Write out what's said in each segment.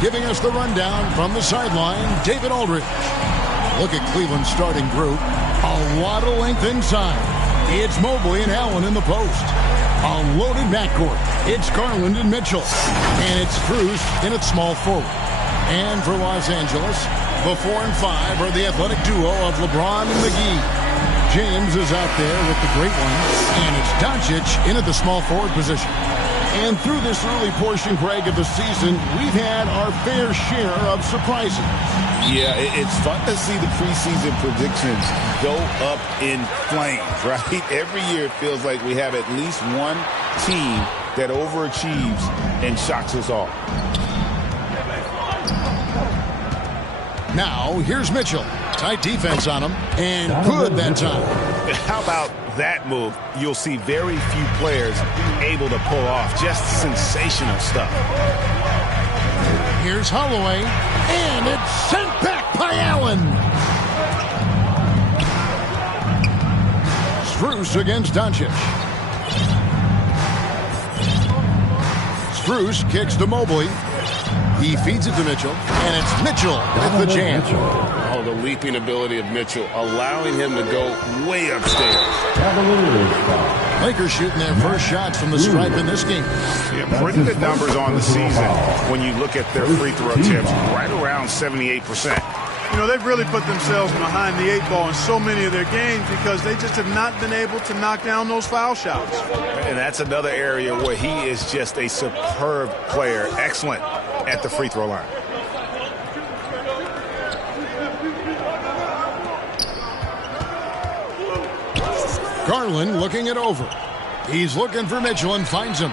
Giving us the rundown from the sideline, David Aldridge. Look at Cleveland's starting group. A lot of length inside. It's Mobley and Allen in the post. A loaded backcourt. It's Garland and Mitchell. And it's Strus in at small forward. And for Los Angeles, the 4 and 5 are the athletic duo of LeBron and McGee. James is out there with the great one. And it's Doncic in at the small forward position. And through this early portion, Greg, of the season, we've had our fair share of surprises. Yeah, it's fun to see the preseason predictions go up in flames, right? Every year it feels like we have at least one team that overachieves and shocks us all. Now, here's Mitchell. Tight defense on him, and good that time. How about that move? You'll see very few players able to pull off just sensational stuff. Here's Holloway, and it's sent back by Allen. Strus against Doncic. Strus kicks to Mobley. He feeds it to Mitchell, and it's Mitchell with the jam. Oh, the leaping ability of Mitchell, allowing him to go way upstairs. Lakers shooting their first shots from the stripe in this game. Yeah, pretty good numbers on the season when you look at their free throw attempts, right around 78%. You know, they've really put themselves behind the 8 ball in so many of their games because they just have not been able to knock down those foul shots. And that's another area where he is just a superb player, excellent at the free throw line. Garland looking it over. He's looking for Mitchell and finds him.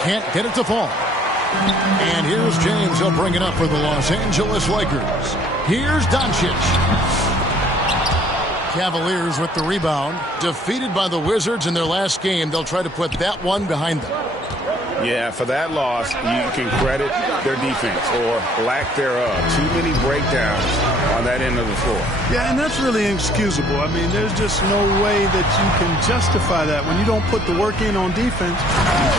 Can't get it to fall. And here's James. He'll bring it up for the Los Angeles Lakers. Here's Doncic. Cavaliers with the rebound. Defeated by the Wizards in their last game. They'll try to put that one behind them. Yeah, for that loss, you can credit their defense or lack thereof. Too many breakdowns on that end of the floor. Yeah, and that's really inexcusable. I mean, there's just no way that you can justify that. When you don't put the work in on defense,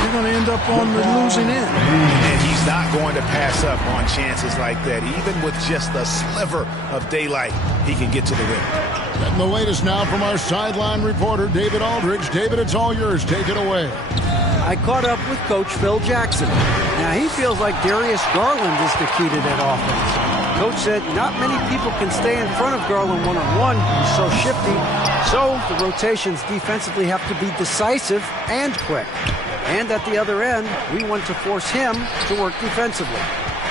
you're going to end up on the losing end. And he's not going to pass up on chances like that. Even with just a sliver of daylight, he can get to the rim. And the latest now from our sideline reporter, David Aldridge. David, it's all yours. Take it away. I caught up with Coach Phil Jackson. Now, he feels like Darius Garland is the key to that offense. Coach said not many people can stay in front of Garland one-on-one. He's so shifty. So the rotations defensively have to be decisive and quick. And at the other end, we want to force him to work defensively.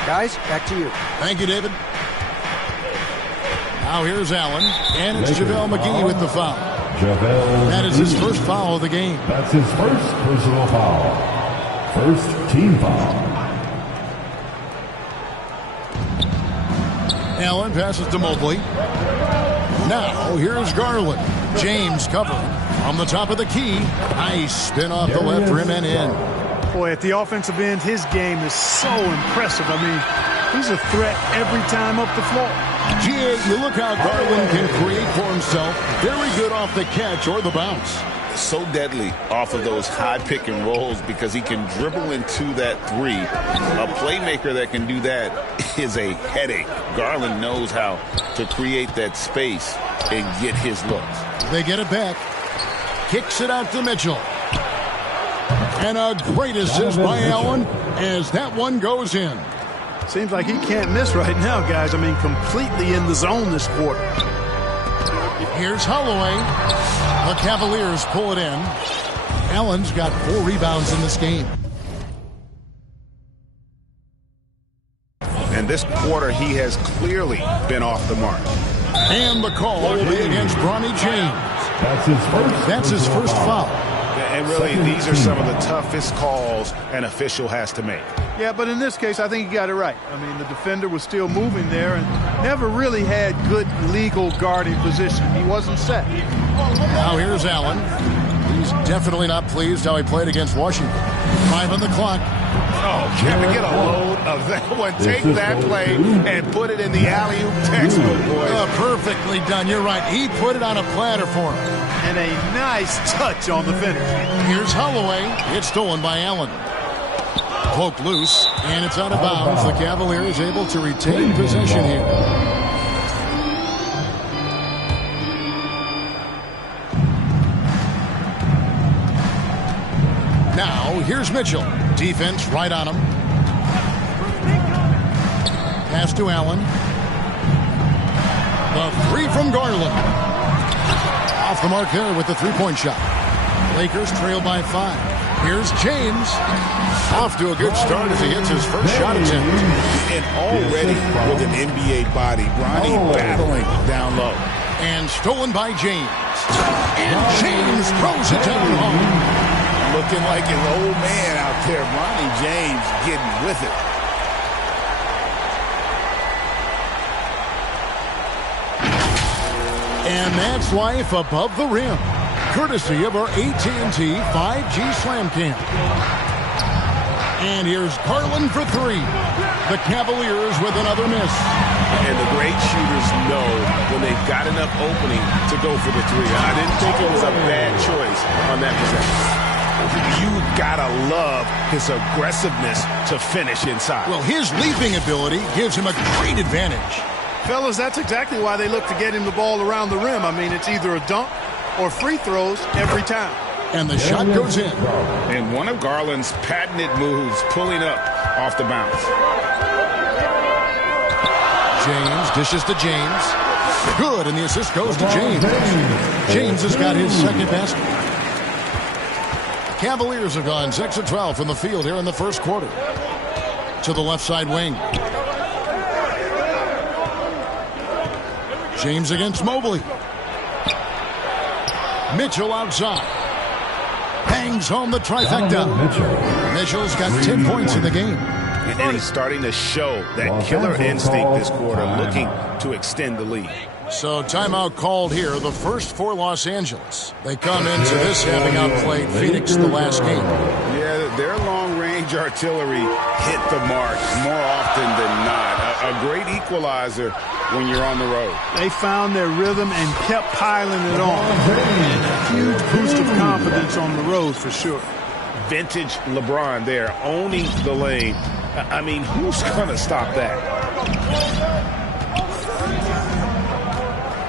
Guys, back to you. Thank you, David. Now here's Allen, and it's JaVale McGee with the foul. That is his first foul of the game. That's his first personal foul. First team foul. Allen passes to Mobley. Now here's Garland. James covering on the top of the key. Nice spin off the left rim and in. Boy, at the offensive end, his game is so impressive. I mean, he's a threat every time up the floor. G.A., you look how Garland can create for himself. Very good off the catch or the bounce. So deadly off of those high pick and rolls because he can dribble into that three. A playmaker that can do that is a headache. Garland knows how to create that space and get his looks. They get it back. Kicks it out to Mitchell. And a great assist by Allen as that one goes in. Seems like he can't miss right now, guys. I mean, completely in the zone this quarter. Here's Holloway. The Cavaliers pull it in. Allen's got 4 rebounds in this game. And this quarter, he has clearly been off the mark. And the call will be against Bronny James. That's his first foul. And really, these are some of the toughest calls an official has to make. Yeah, but in this case, I think he got it right. I mean, the defender was still moving there and never really had good legal guarding position. He wasn't set. Now here's Allen. He's definitely not pleased how he played against Washington. 5 on the clock. Oh, can we get a load of that one? Take that play and put it in the alley-oop textbook, boys. Perfectly done. You're right. He put it on a platter for him. And a nice touch on the finish. Here's Holloway. It's stolen by Allen. Poked loose, and it's out of bounds. The Cavaliers able to retain possession here. Now, here's Mitchell. Defense right on him. Pass to Allen. The three from Garland. Off the mark there with the three-point shot. Lakers trail by 5. Here's James. Off to a good start as he hits his first shot attempt. And already with an NBA body, Bronny battling down low. And stolen by James. And James throws it down home. Looking like an old man out there. Bronny James getting with it. And that's life above the rim, courtesy of our AT&T 5G Slam Cam. And here's Garland for 3. The Cavaliers with another miss. And the great shooters know when they've got enough opening to go for the 3. I didn't think it was a bad choice on that possession. You gotta love his aggressiveness to finish inside. Well, his leaping ability gives him a great advantage. Fellas, that's exactly why they look to get him the ball around the rim. I mean, it's either a dunk or free throws every time. And the shot goes in. And one of Garland's patented moves, pulling up off the bounce. James dishes to James. Good, and the assist goes to James. James has got his second basket. Cavaliers have gone 6 of 12 from the field here in the first quarter. To the left side wing. James against Mobley. Mitchell outside. Bangs home the trifecta. Mitchell's got 10 points in the game. And he's starting to show that killer instinct this quarter, looking to extend the lead. So timeout called here, the first for Los Angeles. They come into this having outplayed Phoenix the last game. Yeah, their long-range artillery hit the mark more often than not. A great equalizer when you're on the road. They found their rhythm and kept piling it on. And a huge boost of confidence on the road for sure. Vintage LeBron there, owning the lane. I mean, who's going to stop that?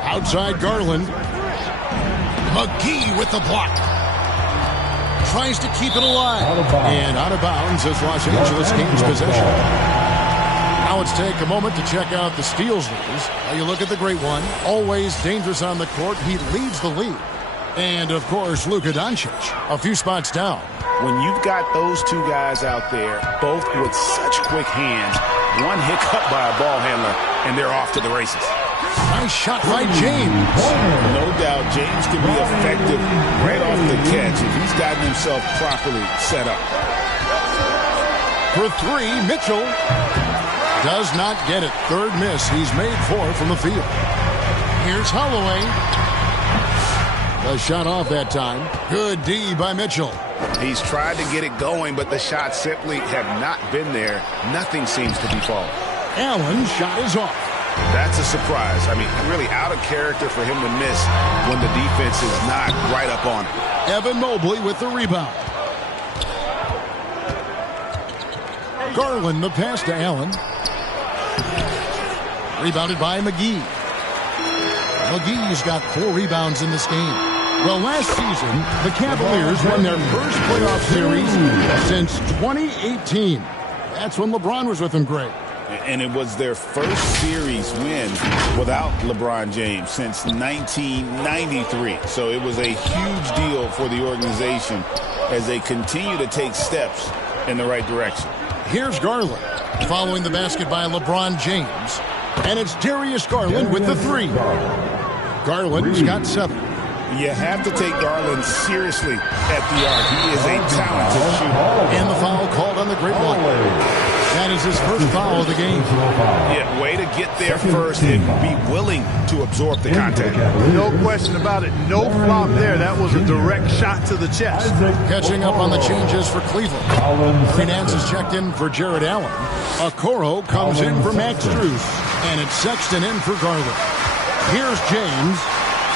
Outside Garland. McGee with the block. Tries to keep it alive. And out of bounds as Los Angeles gains possession. Now let's take a moment to check out the steals leaders. You look at the great one. Always dangerous on the court. He leads the league. And, of course, Luka Doncic, a few spots down. When you've got those two guys out there, both with such quick hands, one hiccup by a ball handler, and they're off to the races. Nice shot by James. No doubt James can be effective right off the catch if he's gotten himself properly set up. For 3, Mitchell does not get it. Third miss. He's made 4 from the field. Here's Holloway. The shot off that time. Good D by Mitchell. He's tried to get it going, but the shots simply have not been there. Nothing seems to be falling. Allen's shot is off. That's a surprise. I mean, really out of character for him to miss when the defense is not right up on him. Evan Mobley with the rebound. Garland the pass to Allen. Rebounded by McGee. McGee's got 4 rebounds in this game. Well, last season, the Cavaliers won their first playoff series since 2018. That's when LeBron was with them, Greg. And it was their first series win without LeBron James since 1993. So it was a huge deal for the organization as they continue to take steps in the right direction. Here's Garland following the basket by LeBron James. And it's Darius Garland with the 3. Garland's got 7. You have to take Garland seriously at the arc. He is a talented shooter. And the foul called on the great one. That is his first foul of the game. Yeah, way to get there first and be willing to absorb the contact. No question about it. No flop there. That was a direct shot to the chest. Catching up on the changes for Cleveland. Finance is checked in for Jared Allen. Okoro comes in for Max Strus. And it's Sexton in for Garland. Here's James.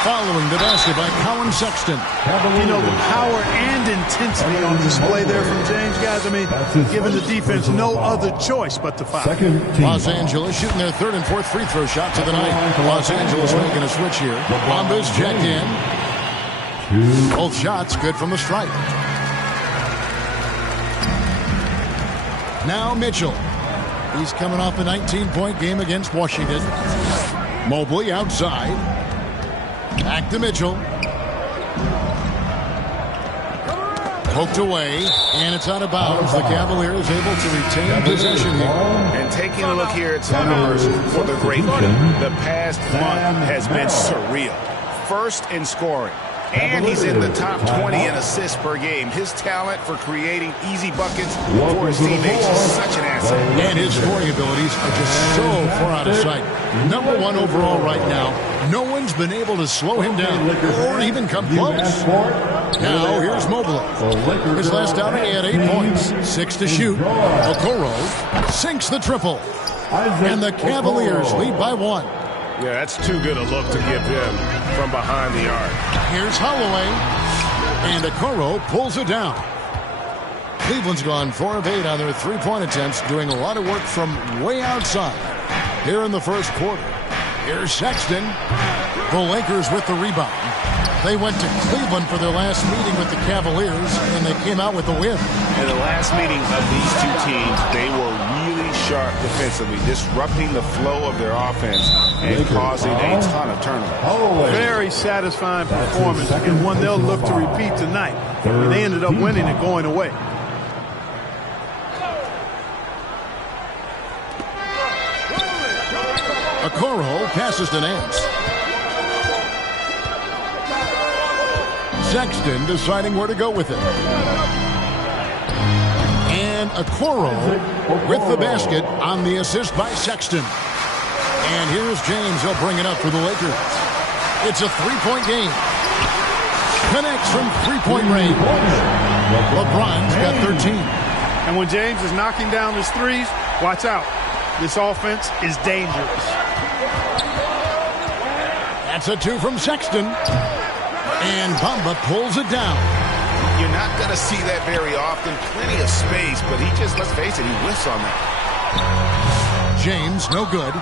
Following the basket by Colin Sexton. You know, the power and intensity on display there from James, guys. I mean, giving the defense no other choice but to foul. Los Angeles shooting their third and fourth free throw shots of the night. Los Angeles making a switch here. Bomba's checked in. Both shots good from the stripe. Now Mitchell. He's coming off a 19-point game against Washington. Mobley outside. Back to Mitchell. Poked away, and it's out of bounds. The Cavaliers able to retain possession here. And taking a look here at some numbers for the great one, the past month has been surreal. First in scoring, and he's in the top 20 in assists per game. His talent for creating easy buckets for his teammates is such an asset. And his scoring abilities are just so far out of sight. Number one overall right now. No one's been able to slow him down or even come close. Now here's Mobley. His last outing, he had 8 points, 6 to shoot. Okoro sinks the triple. And the Cavaliers lead by 1. Yeah, that's too good a look to give him from behind the arc. Here's Holloway. And Okoro pulls it down. Cleveland's gone 4 of 8 on their three-point attempts, doing a lot of work from way outside. Here in the first quarter. Here's Sexton. The Lakers with the rebound. They went to Cleveland for their last meeting with the Cavaliers, and they came out with a win. In the last meeting of these two teams, they were really sharp defensively, disrupting the flow of their offense and causing a ton of turnovers. Very satisfying performance, and one they'll look to repeat tonight. And they ended up winning and going away. Okoro passes to Nance. Sexton deciding where to go with it. And Okoro with the basket on the assist by Sexton. And here's James. He'll bring it up for the Lakers. It's a three-point game. Connects from three-point range. LeBron's got 13. And when James is knocking down his threes, watch out. This offense is dangerous. That's a 2 from Sexton. And Bamba pulls it down. You're not going to see that very often. Plenty of space, but he just, let's face it, he whiffs on that. James, no good.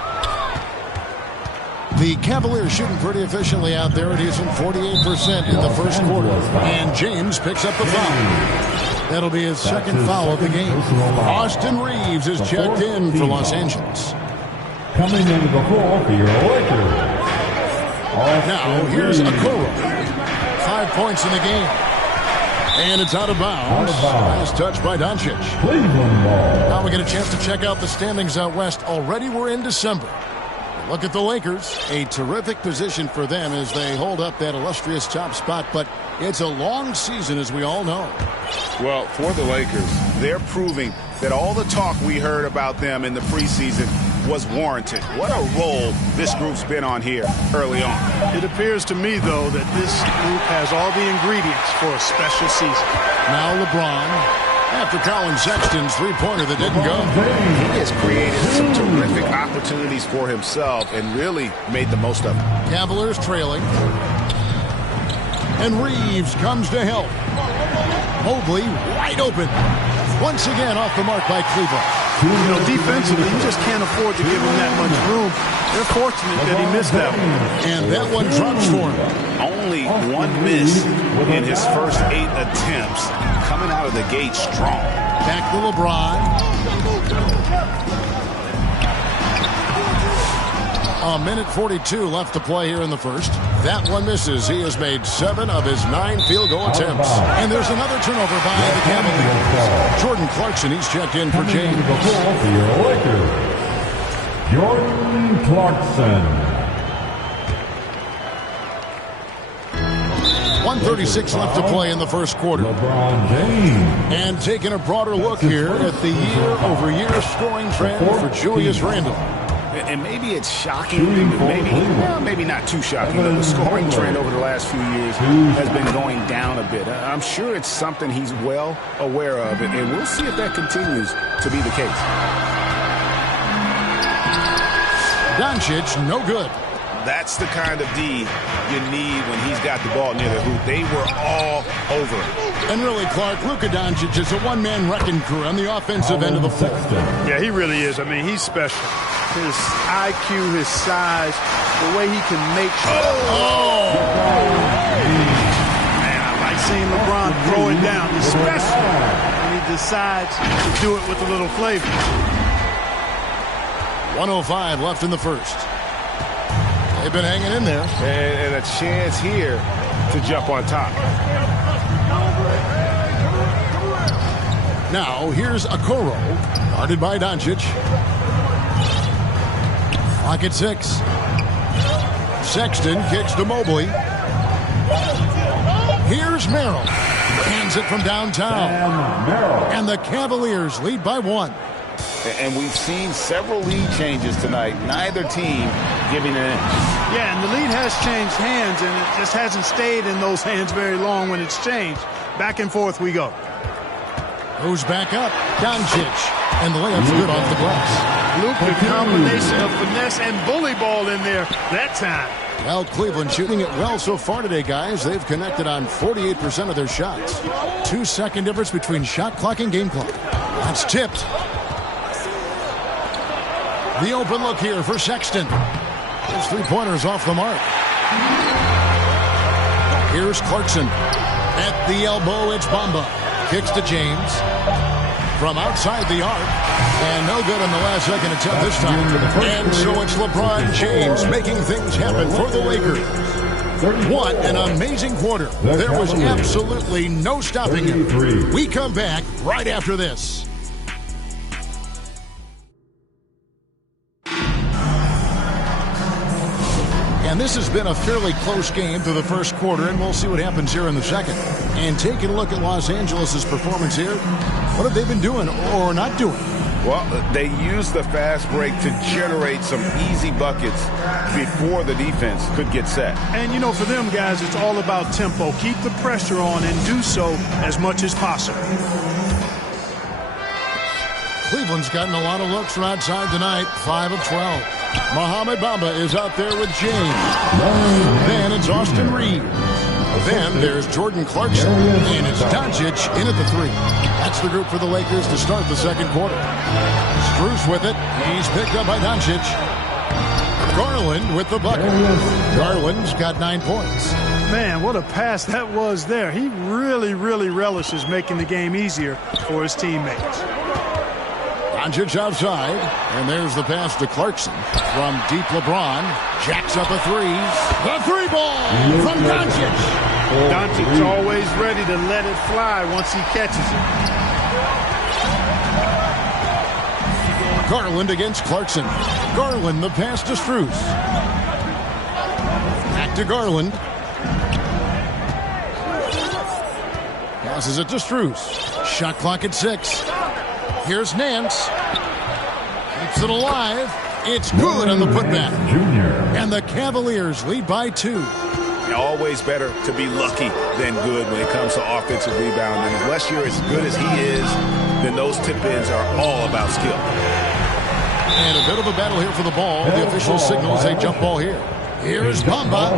The Cavaliers shooting pretty efficiently out there. It is in 48% in the first quarter. And James picks up the foul. That'll be his second foul of the game. Austin Reeves is checked in for Los Angeles. Coming into the floor for your Lakers. Now, here's Okoro. 5 points in the game. And it's out of bounds. Nice touch by Doncic. Now we get a chance to check out the standings out west. Already we're in December. Look at the Lakers. A terrific position for them as they hold up that illustrious top spot. But it's a long season, as we all know. Well, for the Lakers, they're proving that all the talk we heard about them in the preseason was warranted. What a role this group's been on here early on. It appears to me, though, that this group has all the ingredients for a special season. Now LeBron, after Colin Sexton's three-pointer that didn't go. He has created some terrific opportunities for himself and really made the most of them. Cavaliers trailing. And Reeves comes to help. Mobley wide open. Once again off the mark by Cleveland. You know, defensively, you just can't afford to give him that much room. They're fortunate that he missed that one. And that one drops for him. Only one miss in his first 8 attempts. Coming out of the gate strong. Back to LeBron. A minute 42 left to play here in the first. That one misses. He has made 7 of his 9 field goal attempts. And there's another turnover by the Cavaliers. Jordan Clarkson, he's checked in for James. Jordan Clarkson. 1:36 left to play in the first quarter. LeBron James. And taking a broader look here at the year-over-year scoring trend for Julius Randle. And maybe it's shocking, maybe not too shocking, but the scoring trend over the last few years has been going down a bit. I'm sure it's something he's well aware of, and we'll see if that continues to be the case. Doncic, no good. That's the kind of D you need when he's got the ball near the hoop. They were all over him. And really, Clark, Luka Doncic is a one-man wrecking crew on the offensive end of the floor. Yeah, he really is. I mean, he's special. His IQ, his size, the way he can make shots. Man, I like seeing LeBron throw it down, especially when he decides to do it with a little flavor. 1:05 left in the first. They've been hanging in there. And a chance here to jump on top. Now, here's Okoro, guarded by Doncic. Clock at 6. Sexton kicks to Mobley. Here's Merrill. Hands it from downtown. And the Cavaliers lead by 1. And we've seen several lead changes tonight. Neither team giving an inch. Yeah, and the lead has changed hands, and it just hasn't stayed in those hands very long when it's changed. Back and forth we go. Goes back up. Doncic. And the layup's good off the glass. Luka, combination of finesse and bully ball in there that time. Well, Cleveland shooting it well so far today, guys. They've connected on 48% of their shots. 2-second difference between shot clock and game clock. That's tipped. The open look here for Sexton. His three-pointers off the mark. Here's Clarkson. At the elbow, it's Bamba. Kicks to James. From outside the arc. And no good on the last second attempt this time. And so it's LeBron James making things happen for the Lakers. What an amazing quarter. There was absolutely no stopping him. We come back right after this. And this has been a fairly close game through the first quarter, and we'll see what happens here in the second. And taking a look at Los Angeles' performance here, what have they been doing or not doing? Well, they used the fast break to generate some easy buckets before the defense could get set. And, you know, for them guys, it's all about tempo. Keep the pressure on and do so as much as possible. Cleveland's gotten a lot of looks from outside tonight, 5 of 12. Mohamed Bamba is out there with James. Then it's Austin Reeves. Then there's Jordan Clarkson. And it's Doncic in at the 3. That's the group for the Lakers to start the second quarter. Strus with it. He's picked up by Doncic. Garland with the bucket. Garland's got 9 points. Man, what a pass that was there. He really, really relishes making the game easier for his teammates. Doncic outside, and there's the pass to Clarkson. From deep, LeBron jacks up a 3. The 3 ball from Doncic. Doncic's always ready to let it fly once he catches it. Garland against Clarkson. Garland the pass to Strus. Back to Garland. Passes it to Strus. Shot clock at 6. Here's Nance. Keeps it alive. It's good on the putback. And the Cavaliers lead by 2. Always better to be lucky than good when it comes to offensive rebounding. Unless you're as good as he is, then those tip-ins are all about skill. And a bit of a battle here for the ball. The official signals a jump ball here. Here's Bamba.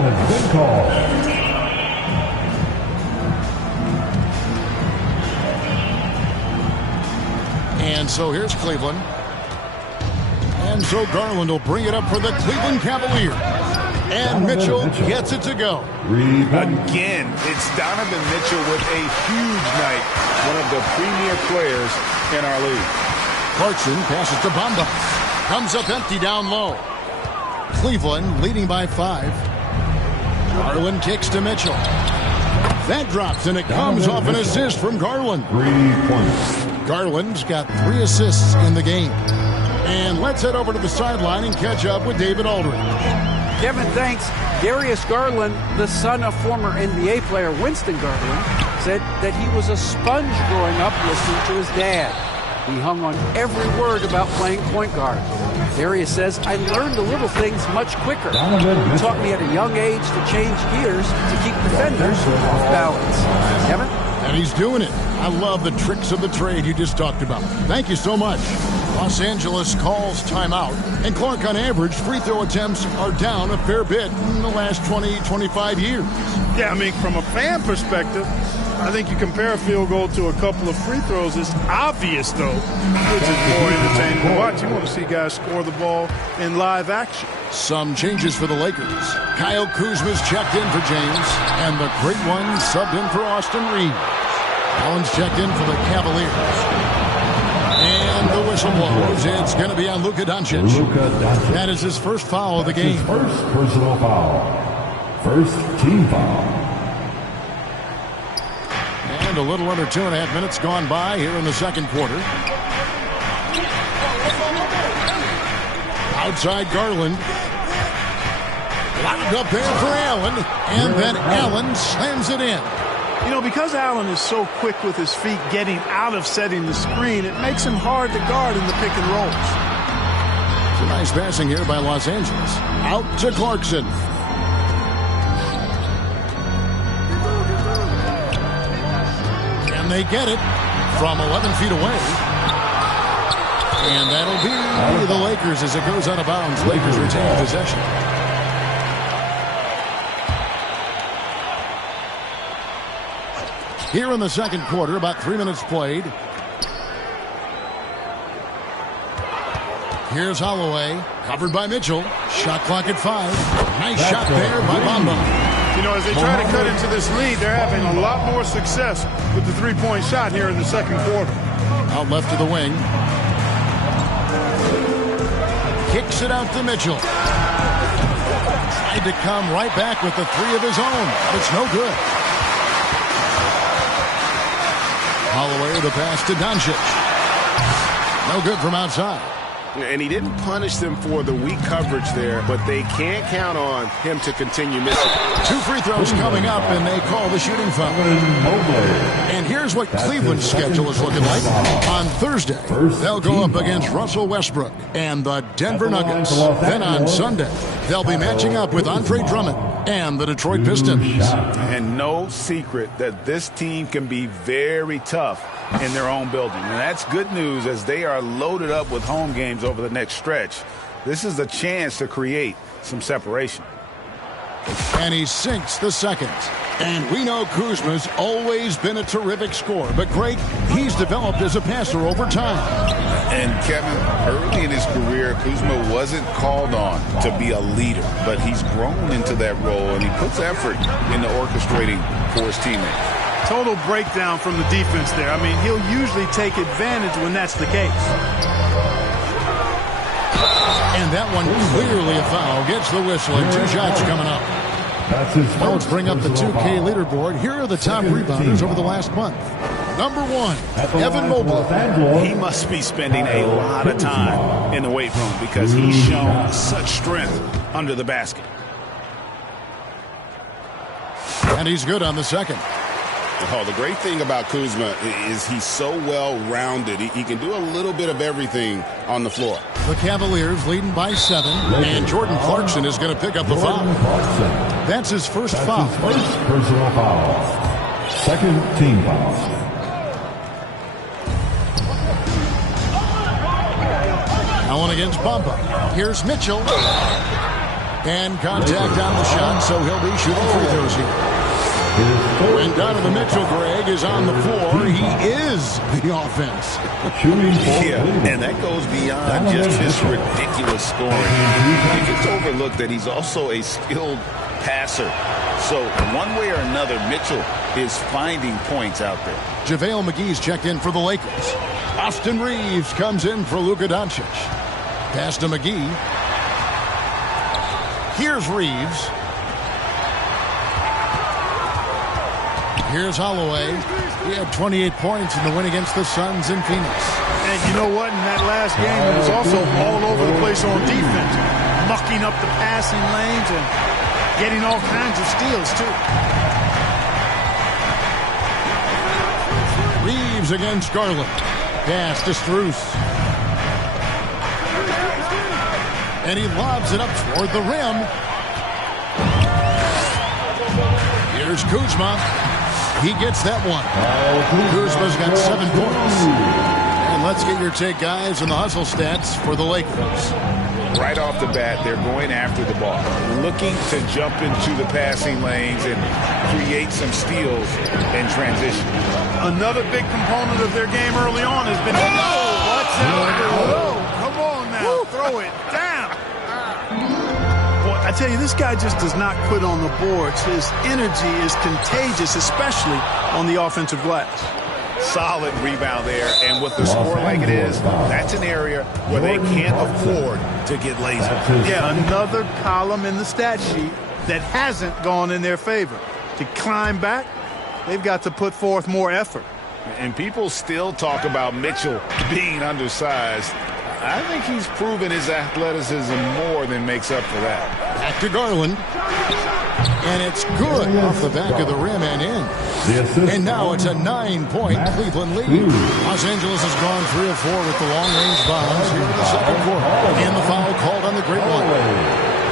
And so here's Cleveland. And so Garland will bring it up for the Cleveland Cavaliers. And Mitchell gets it to go. Again, it's Donovan Mitchell with a huge night. One of the premier players in our league. Clarkson passes to Bamba. Comes up empty down low. Cleveland leading by 5. Garland kicks to Mitchell. That drops, and it comes off an assist from Garland. 3 points. Garland's got 3 assists in the game. And let's head over to the sideline and catch up with David Aldridge. Kevin, thanks. Darius Garland, the son of former NBA player Winston Garland, said that he was a sponge growing up listening to his dad. He hung on every word about playing point guard. Darius says, I learned the little things much quicker. He taught me at a young age to change gears to keep defenders off balance. Kevin? And he's doing it. I love the tricks of the trade you just talked about. Thank you so much. Los Angeles calls timeout. And Clark, on average, free throw attempts are down a fair bit in the last 20, 25 years. Yeah, I mean, from a fan perspective, I think you compare a field goal to a couple of free throws. It's obvious, though, which is more entertaining to watch. You want to see guys score the ball in live action. Some changes for the Lakers. Kyle Kuzma's checked in for James, and the great one subbed in for Austin Reeves. Allen's checked in for the Cavaliers. And the whistle blows. It's going to be on Luka Doncic. That is his first foul of the game. His first personal foul. First team foul. And a little under 2.5 minutes gone by here in the second quarter. Outside Garland. Locked up there for Allen. And then Allen slams it in. You know, because Allen is so quick with his feet getting out of setting the screen, it makes him hard to guard in the pick and rolls. Some nice passing here by Los Angeles. Out to Clarkson. And they get it from 11 feet away. And that'll be the Lakers as it goes out of bounds. Lakers retain possession. Here in the second quarter, about 3 minutes played. Here's Holloway, covered by Mitchell. Shot clock at 5. Nice shot there by Bamba. You know, as they try to cut into this lead, they're having a lot more success with the three-point shot here in the second quarter. Out left to the wing. Kicks it out to Mitchell. Tried to come right back with the three of his own, but it's no good. Holloway the pass to Doncic. No good from outside. And he didn't punish them for the weak coverage there, but they can't count on him to continue missing. 2 free throws coming up, and they call the shooting foul. And here's what Cleveland's schedule is looking like. On Thursday, they'll go up against Russell Westbrook and the Denver Nuggets. Then on Sunday, they'll be matching up with Andre Drummond and the Detroit Pistons. And no secret that this team can be very tough in their own building. And that's good news as they are loaded up with home games over the next stretch. This is a chance to create some separation. And he sinks the second. And we know Kuzma's always been a terrific scorer. But, Greg, he's developed as a passer over time. And, Kevin, early in his career, Kuzma wasn't called on to be a leader. But he's grown into that role, and he puts effort into orchestrating for his teammates. Total breakdown from the defense there. I mean, he'll usually take advantage when that's the case. And that one clearly a foul. Gets the whistle and 2 shots coming up. Now let's bring up the 2K leaderboard. Here are the top rebounders over the last month. Number 1, Evan Mobley. He must be spending a lot of time in the weight room because he's shown such strength under the basket. And he's good on the second. Oh, the great thing about Kuzma is he's so well-rounded. He can do a little bit of everything on the floor. The Cavaliers leading by 7, and Jordan Clarkson is going to pick up the foul. That's his first foul. First personal foul. Second team foul. Allen against Bamba. Here's Mitchell. And contact on the shot, so he'll be shooting free throws here. And Donovan Mitchell, Greg, is on the floor. He is the offense. Yeah, and that goes beyond just his ridiculous scoring. It gets overlooked that he's also a skilled passer. So one way or another, Mitchell is finding points out there. JaVale McGee's checked in for the Lakers. Austin Reeves comes in for Luka Doncic. Pass to McGee. Here's Reeves. Here's Holloway. He had 28 points in the win against the Suns in Phoenix. And you know what? In that last game, he was also all over the place on defense, mucking up the passing lanes and getting all kinds of steals, too. Reeves against Garland. Pass to Strus. And he lobs it up toward the rim. Here's Kuzma. He gets that one. Kuzma's got 7 points. And And let's get your take, guys, on the hustle stats for the Lakers. Right off the bat, they're going after the ball, looking to jump into the passing lanes and create some steals in transition. Another big component of their game early on has been, what's that? Come on now, throw it down. Boy, I tell you, this guy just does not quit on the boards. His energy is contagious, especially on the offensive glass. Solid rebound there, and with the score like it is, that's an area where they can't afford to get lazy. Yeah, another column in the stat sheet that hasn't gone in their favor. To climb back, they've got to put forth more effort. And people still talk about Mitchell being undersized. I think he's proven his athleticism more than makes up for that. Back to Garland. And it's good off the back of the rim and in. And now it's a 9-point Cleveland lead. Los Angeles has gone 3 of 4 with the long-range bombs here in the second quarter. And the foul called on the great one.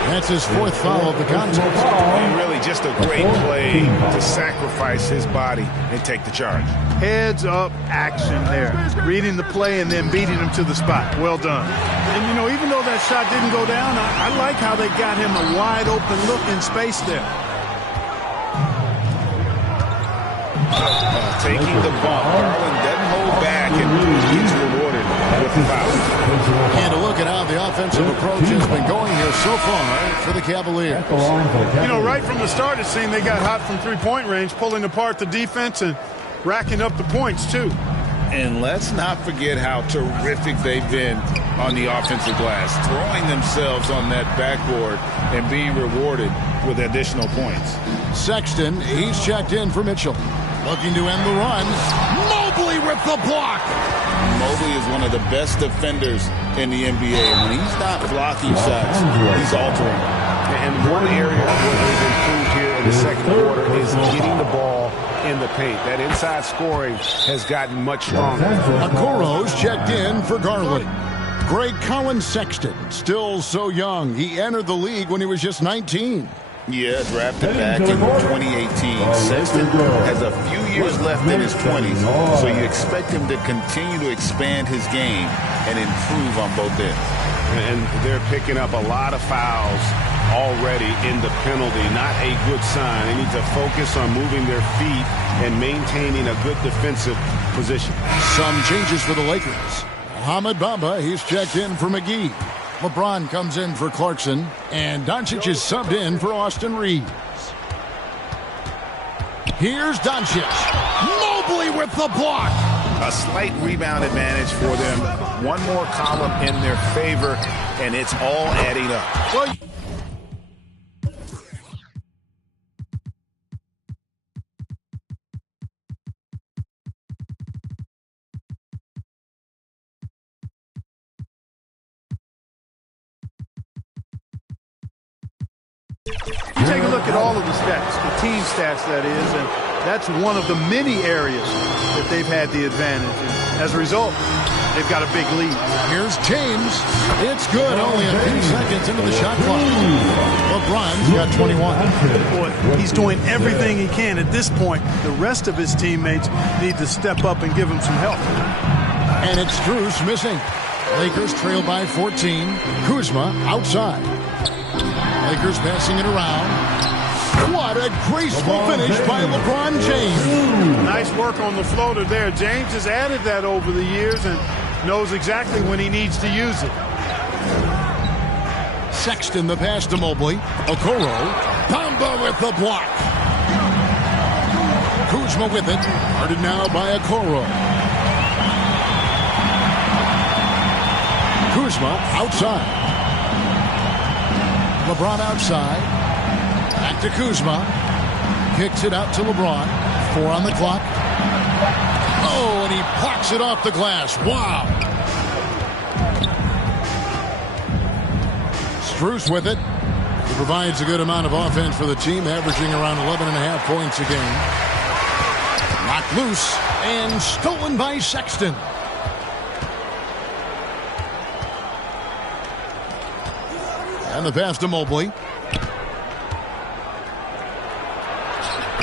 That's his 4th foul of the contest. And really just a great play to sacrifice his body and take the charge. Heads-up action there. Reading the play and then beating him to the spot. Well done. And, you know, even though that shot didn't go down, I like how they got him a wide-open look in space there. Taking the bump. Garland doesn't hold back, and he's rewarded with the foul. And a look at how the offensive approach has been going here so far for the Cavaliers. You know, right from the start, it seemed they got hot from three-point range, pulling apart the defense and racking up the points, too. And let's not forget how terrific they've been on the offensive glass, throwing themselves on that backboard and being rewarded with additional points. Sexton, he's checked in for Mitchell. Looking to end the run. Mobley with the block. Mobley is one of the best defenders in the NBA. And when he's not blocking shots, he's altering. And one area where they've improved here in the second quarter is getting the ball in the paint. That inside scoring has gotten much stronger. Okoro's checked in for Garland. Greg Collins Sexton, still so young. He entered the league when he was just 19. Yeah, drafted back in 2018. Sexton has a few years left in his 20s, so you expect him to continue to expand his game and improve on both ends. And they're picking up a lot of fouls already in the penalty. Not a good sign. They need to focus on moving their feet and maintaining a good defensive position. Some changes for the Lakers. Mohamed Bamba, he's checked in for McGee. LeBron comes in for Clarkson, and Doncic is subbed in for Austin Reeves. Here's Doncic. Mobley with the block. A slight rebound advantage for them. One more column in their favor, and it's all adding up. Well, You take a look at all of the stats, the team stats, that is, and that's one of the many areas that they've had the advantage. And as a result, they've got a big lead. here's James. It's good. Only a few seconds into the shot clock. LeBron's got 21. Boy, he's doing everything he can. At this point, the rest of his teammates need to step up and give him some help. And it's Strus missing. Lakers trail by 14. Kuzma outside. Lakers passing it around. What a graceful finish by LeBron James. Nice work on the floater there. James has added that over the years and knows exactly when he needs to use it. Sexton the pass to Mobley. Okoro. Bamba with the block. Kuzma with it. Guarded now by Okoro. Kuzma outside. LeBron outside. Back to Kuzma. Kicks it out to LeBron. 4 on the clock. Oh, and he blocks it off the glass. Wow. Strus with it. He provides a good amount of offense for the team, averaging around 11.5 points a game. Knocked loose and stolen by Sexton. And the pass to Mobley.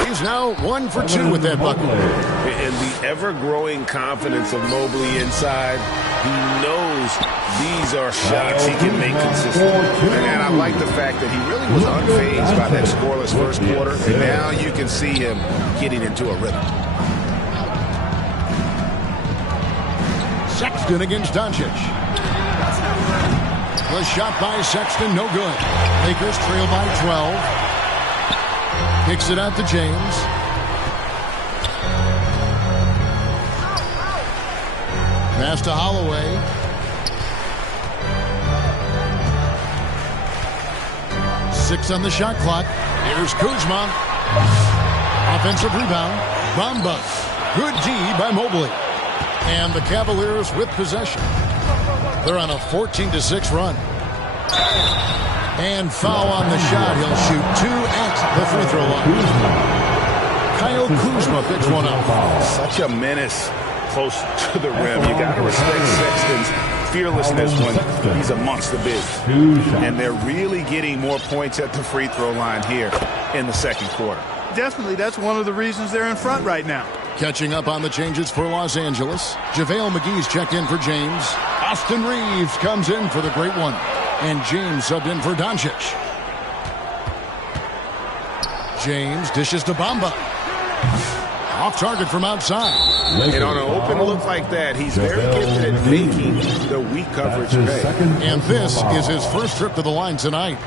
He's now 1 for 2 with that bucket. And the ever-growing confidence of Mobley inside, he knows these are shots he can make consistently. And I like the fact that he really was unfazed by that scoreless first quarter, and now you can see him getting into a rhythm. Sexton against Doncic. The shot by Sexton, no good. Lakers trail by 12. Kicks it out to James. Pass to Holloway. Six on the shot clock. Here's Kuzma. Offensive rebound. Bamba. Good D by Mobley. And the Cavaliers with possession. They're on a 14-6 run. And foul on the shot. He'll shoot 2 at the free throw line. Kyle Kuzma picks one up. Such a menace close to the rim. You got to respect Sexton's fearlessness when he's amongst the bigs. And they're really getting more points at the free throw line here in the second quarter. Definitely, that's one of the reasons they're in front right now. Catching up on the changes for Los Angeles. JaVale McGee's checked in for James. Austin Reeves comes in for the great one. And James subbed in for Doncic. James dishes to Bamba. Off target from outside. And on an open look like that, he's very gifted at making the weak coverage pay. And this is his first trip to the line tonight.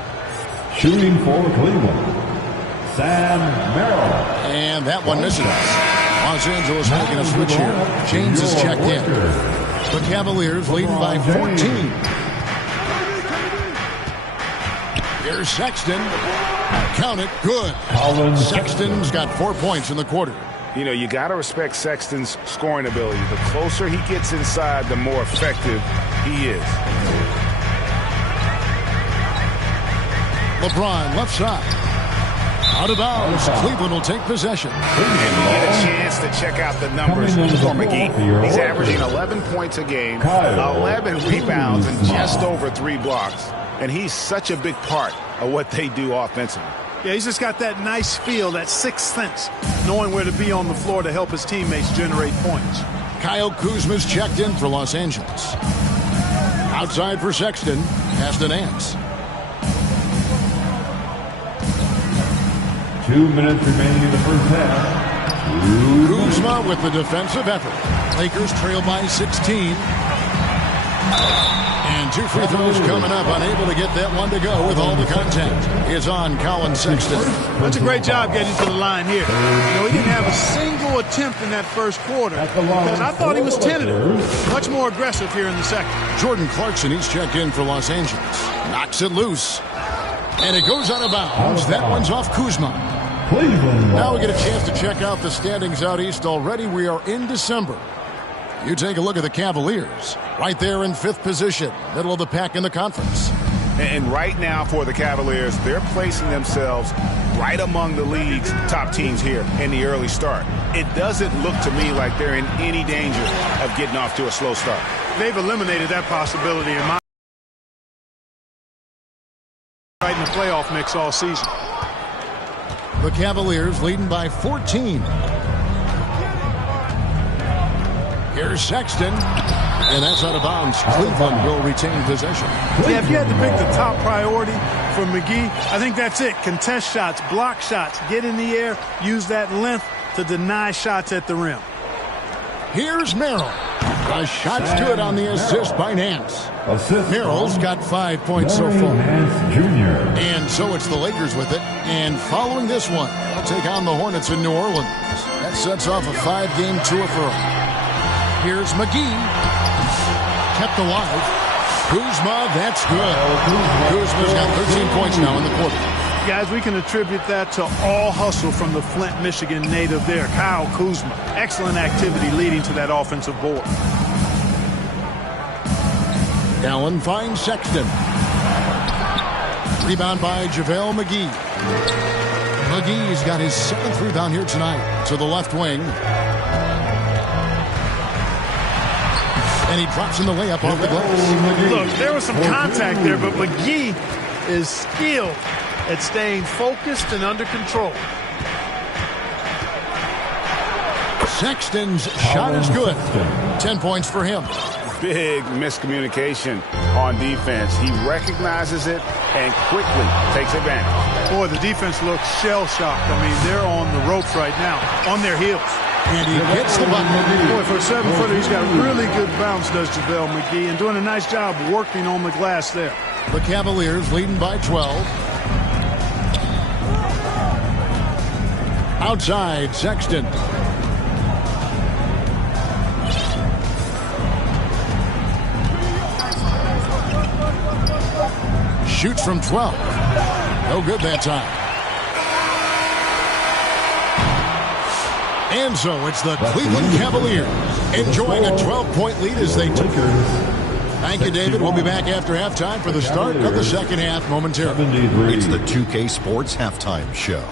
Shooting for Cleveland, Sam Merrill. And that one misses. Los Angeles making a switch here. James is checked in. The Cavaliers leading by 14. Here's Sexton. Count it. Good. Sexton's got 4 points in the quarter. You know, you got to respect Sexton's scoring ability. The closer he gets inside, the more effective he is. LeBron left side. Out of bounds. Cleveland will take possession. And we get a chance to check out the numbers for McGee. He's averaging 11 points a game, 11 rebounds, and just over 3 blocks. And he's such a big part of what they do offensively. Yeah, he's just got that nice feel, that sixth sense, knowing where to be on the floor to help his teammates generate points. Kyle Kuzma's checked in for Los Angeles. Outside for Sexton. Pass to Nance. 2 minutes remaining in the first half. Kuzma with the defensive effort. Lakers trail by 16. And 2 free throws coming up. Unable to get that one to go with all the contact. Is on Colin Sexton. That's a great job getting to the line here. You know, he didn't have a single attempt in that first quarter because I thought he was tentative. Much more aggressive here in the second. Jordan Clarkson, he's checked in for Los Angeles. Knocks it loose. And it goes out of bounds. That one's off Kuzma. Now we get a chance to check out the standings out east already. We are in December. You take a look at the Cavaliers. Right there in 5th position. Middle of the pack in the conference. And right now for the Cavaliers, they're placing themselves right among the league's top teams here in the early start. It doesn't look to me like they're in any danger of getting off to a slow start. They've eliminated that possibility in my right in the playoff mix all season. The Cavaliers leading by 14. Here's Sexton. And that's out of bounds. Cleveland will retain possession. Yeah, if you had to pick the top priority for McGee, I think that's it. Contest shots, block shots, get in the air, use that length to deny shots at the rim. Here's Merrill. The shots to it on the assist by Nance. Merrill's got 5 points so far. And so it's the Lakers with it. And following this one, they'll take on the Hornets in New Orleans. That sets off a 5-game tour for them. Here's McGee. Kept alive. Kuzma, that's good. Kuzma's got 13 points now in the quarter. Guys, we can attribute that to all hustle from the Flint, Michigan native there, Kyle Kuzma. Excellent activity leading to that offensive board. Allen finds Sexton. Rebound by JaVale McGee. McGee's got his 7th rebound here tonight to the left wing. And he drops in the layup off the glass. Look, there was some contact there, but McGee is skilled at staying focused and under control. Sexton's shot is good. 10 points for him. Big miscommunication on defense. He recognizes it and quickly takes advantage. Boy, the defense looks shell-shocked. I mean, they're on the ropes right now, on their heels. And he gets the button. Boy, for a 7-footer, he's got really good bounce, does JaVale McGee, and doing a nice job working on the glass there. The Cavaliers leading by 12. Outside, Sexton. Shoots from 12. No good that time. And so it's the Cleveland Cavaliers enjoying a 12-point lead as they took it. Thank you, David. We'll be back after halftime for the start of the second half momentarily. It's the 2K Sports Halftime Show.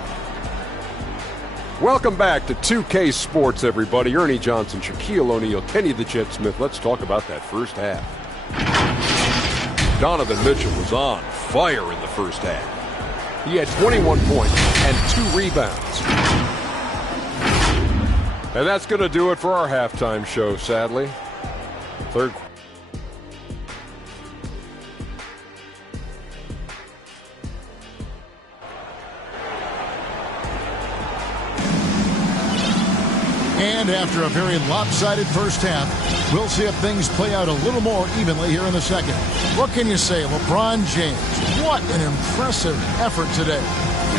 Welcome back to 2K Sports, everybody. Ernie Johnson, Shaquille O'Neal, Kenny the Jet Smith. Let's talk about that first half. Donovan Mitchell was on fire in the first half. He had 21 points and 2 rebounds. And that's going to do it for our halftime show, sadly. Third quarter. And after a very lopsided first half, we'll see if things play out a little more evenly here in the second. What can you say, LeBron James? What an impressive effort today.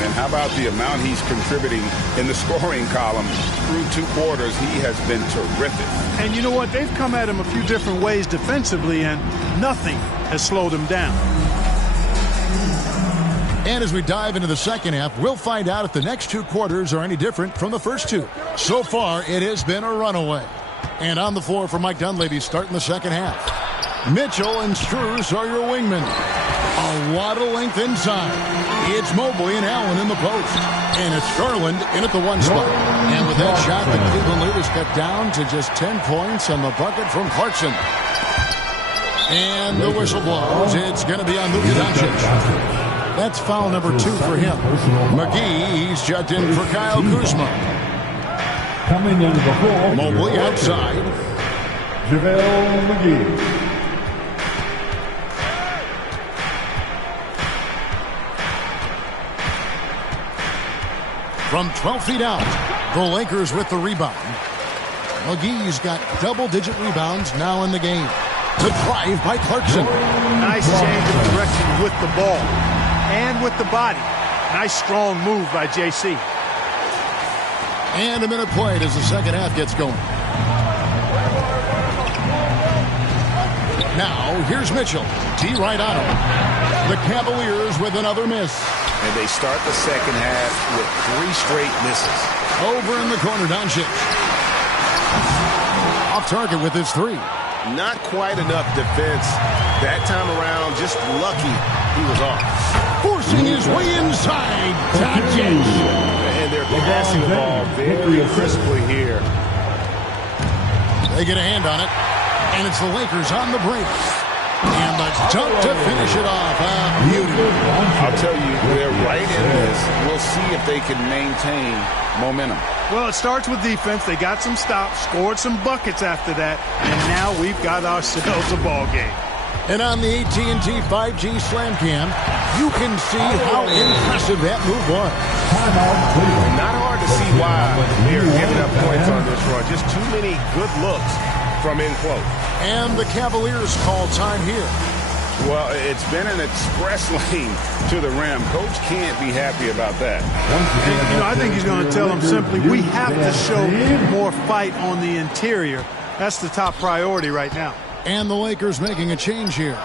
And how about the amount he's contributing in the scoring column through 2 quarters? He has been terrific. And you know what? They've come at him a few different ways defensively, and nothing has slowed him down. And as we dive into the second half, we'll find out if the next 2 quarters are any different from the first 2. So far, it has been a runaway. And on the floor for Mike Dunleavy starting the second half. Mitchell and Strus are your wingmen. A lot of length inside. It's Mobley and Allen in the post. And it's Garland in at the 1 spot. And with that shot, the Cleveland lead is cut down to just 10 points on the bucket from Clarkson. And the whistle blows. It's going to be on Luka Doncic. That's foul number 2 for him. McGee, he's checked in for Kyle Kuzma. Coming into the floor. Mobley outside. JaVale McGee. From 12 feet out, the Lakers with the rebound. McGee's got double-digit rebounds now in the game. The drive by Clarkson. Nice change of direction with the ball and with the body. Nice strong move by JC. And a minute played as the second half gets going. Now, here's Mitchell. D right on him. The Cavaliers with another miss. And they start the second half with 3 straight misses. Over in the corner, Doncic. Off target with his 3. Not quite enough defense that time around. Just lucky he was off. Forcing his way inside. Doncic. And they're passing the ball very crisply here. They get a hand on it. And it's the Lakers on the break. And the dunk to finish it off. Beauty. I'll tell you, they're right in this. We'll see if they can maintain momentum. Well, it starts with defense. They got some stops, scored some buckets after that, and now we've got ourselves a ball game. And on the AT&T 5G Slam Cam, you can see how impressive that move was. Not hard to see why they're giving up points on this run. Just too many good looks from in close. And the Cavaliers call time here. Well, it's been an express lane to the rim. Coach can't be happy about that. And, I think he's going to tell them simply, we have to show more fight on the interior. That's the top priority right now. And the Lakers making a change here.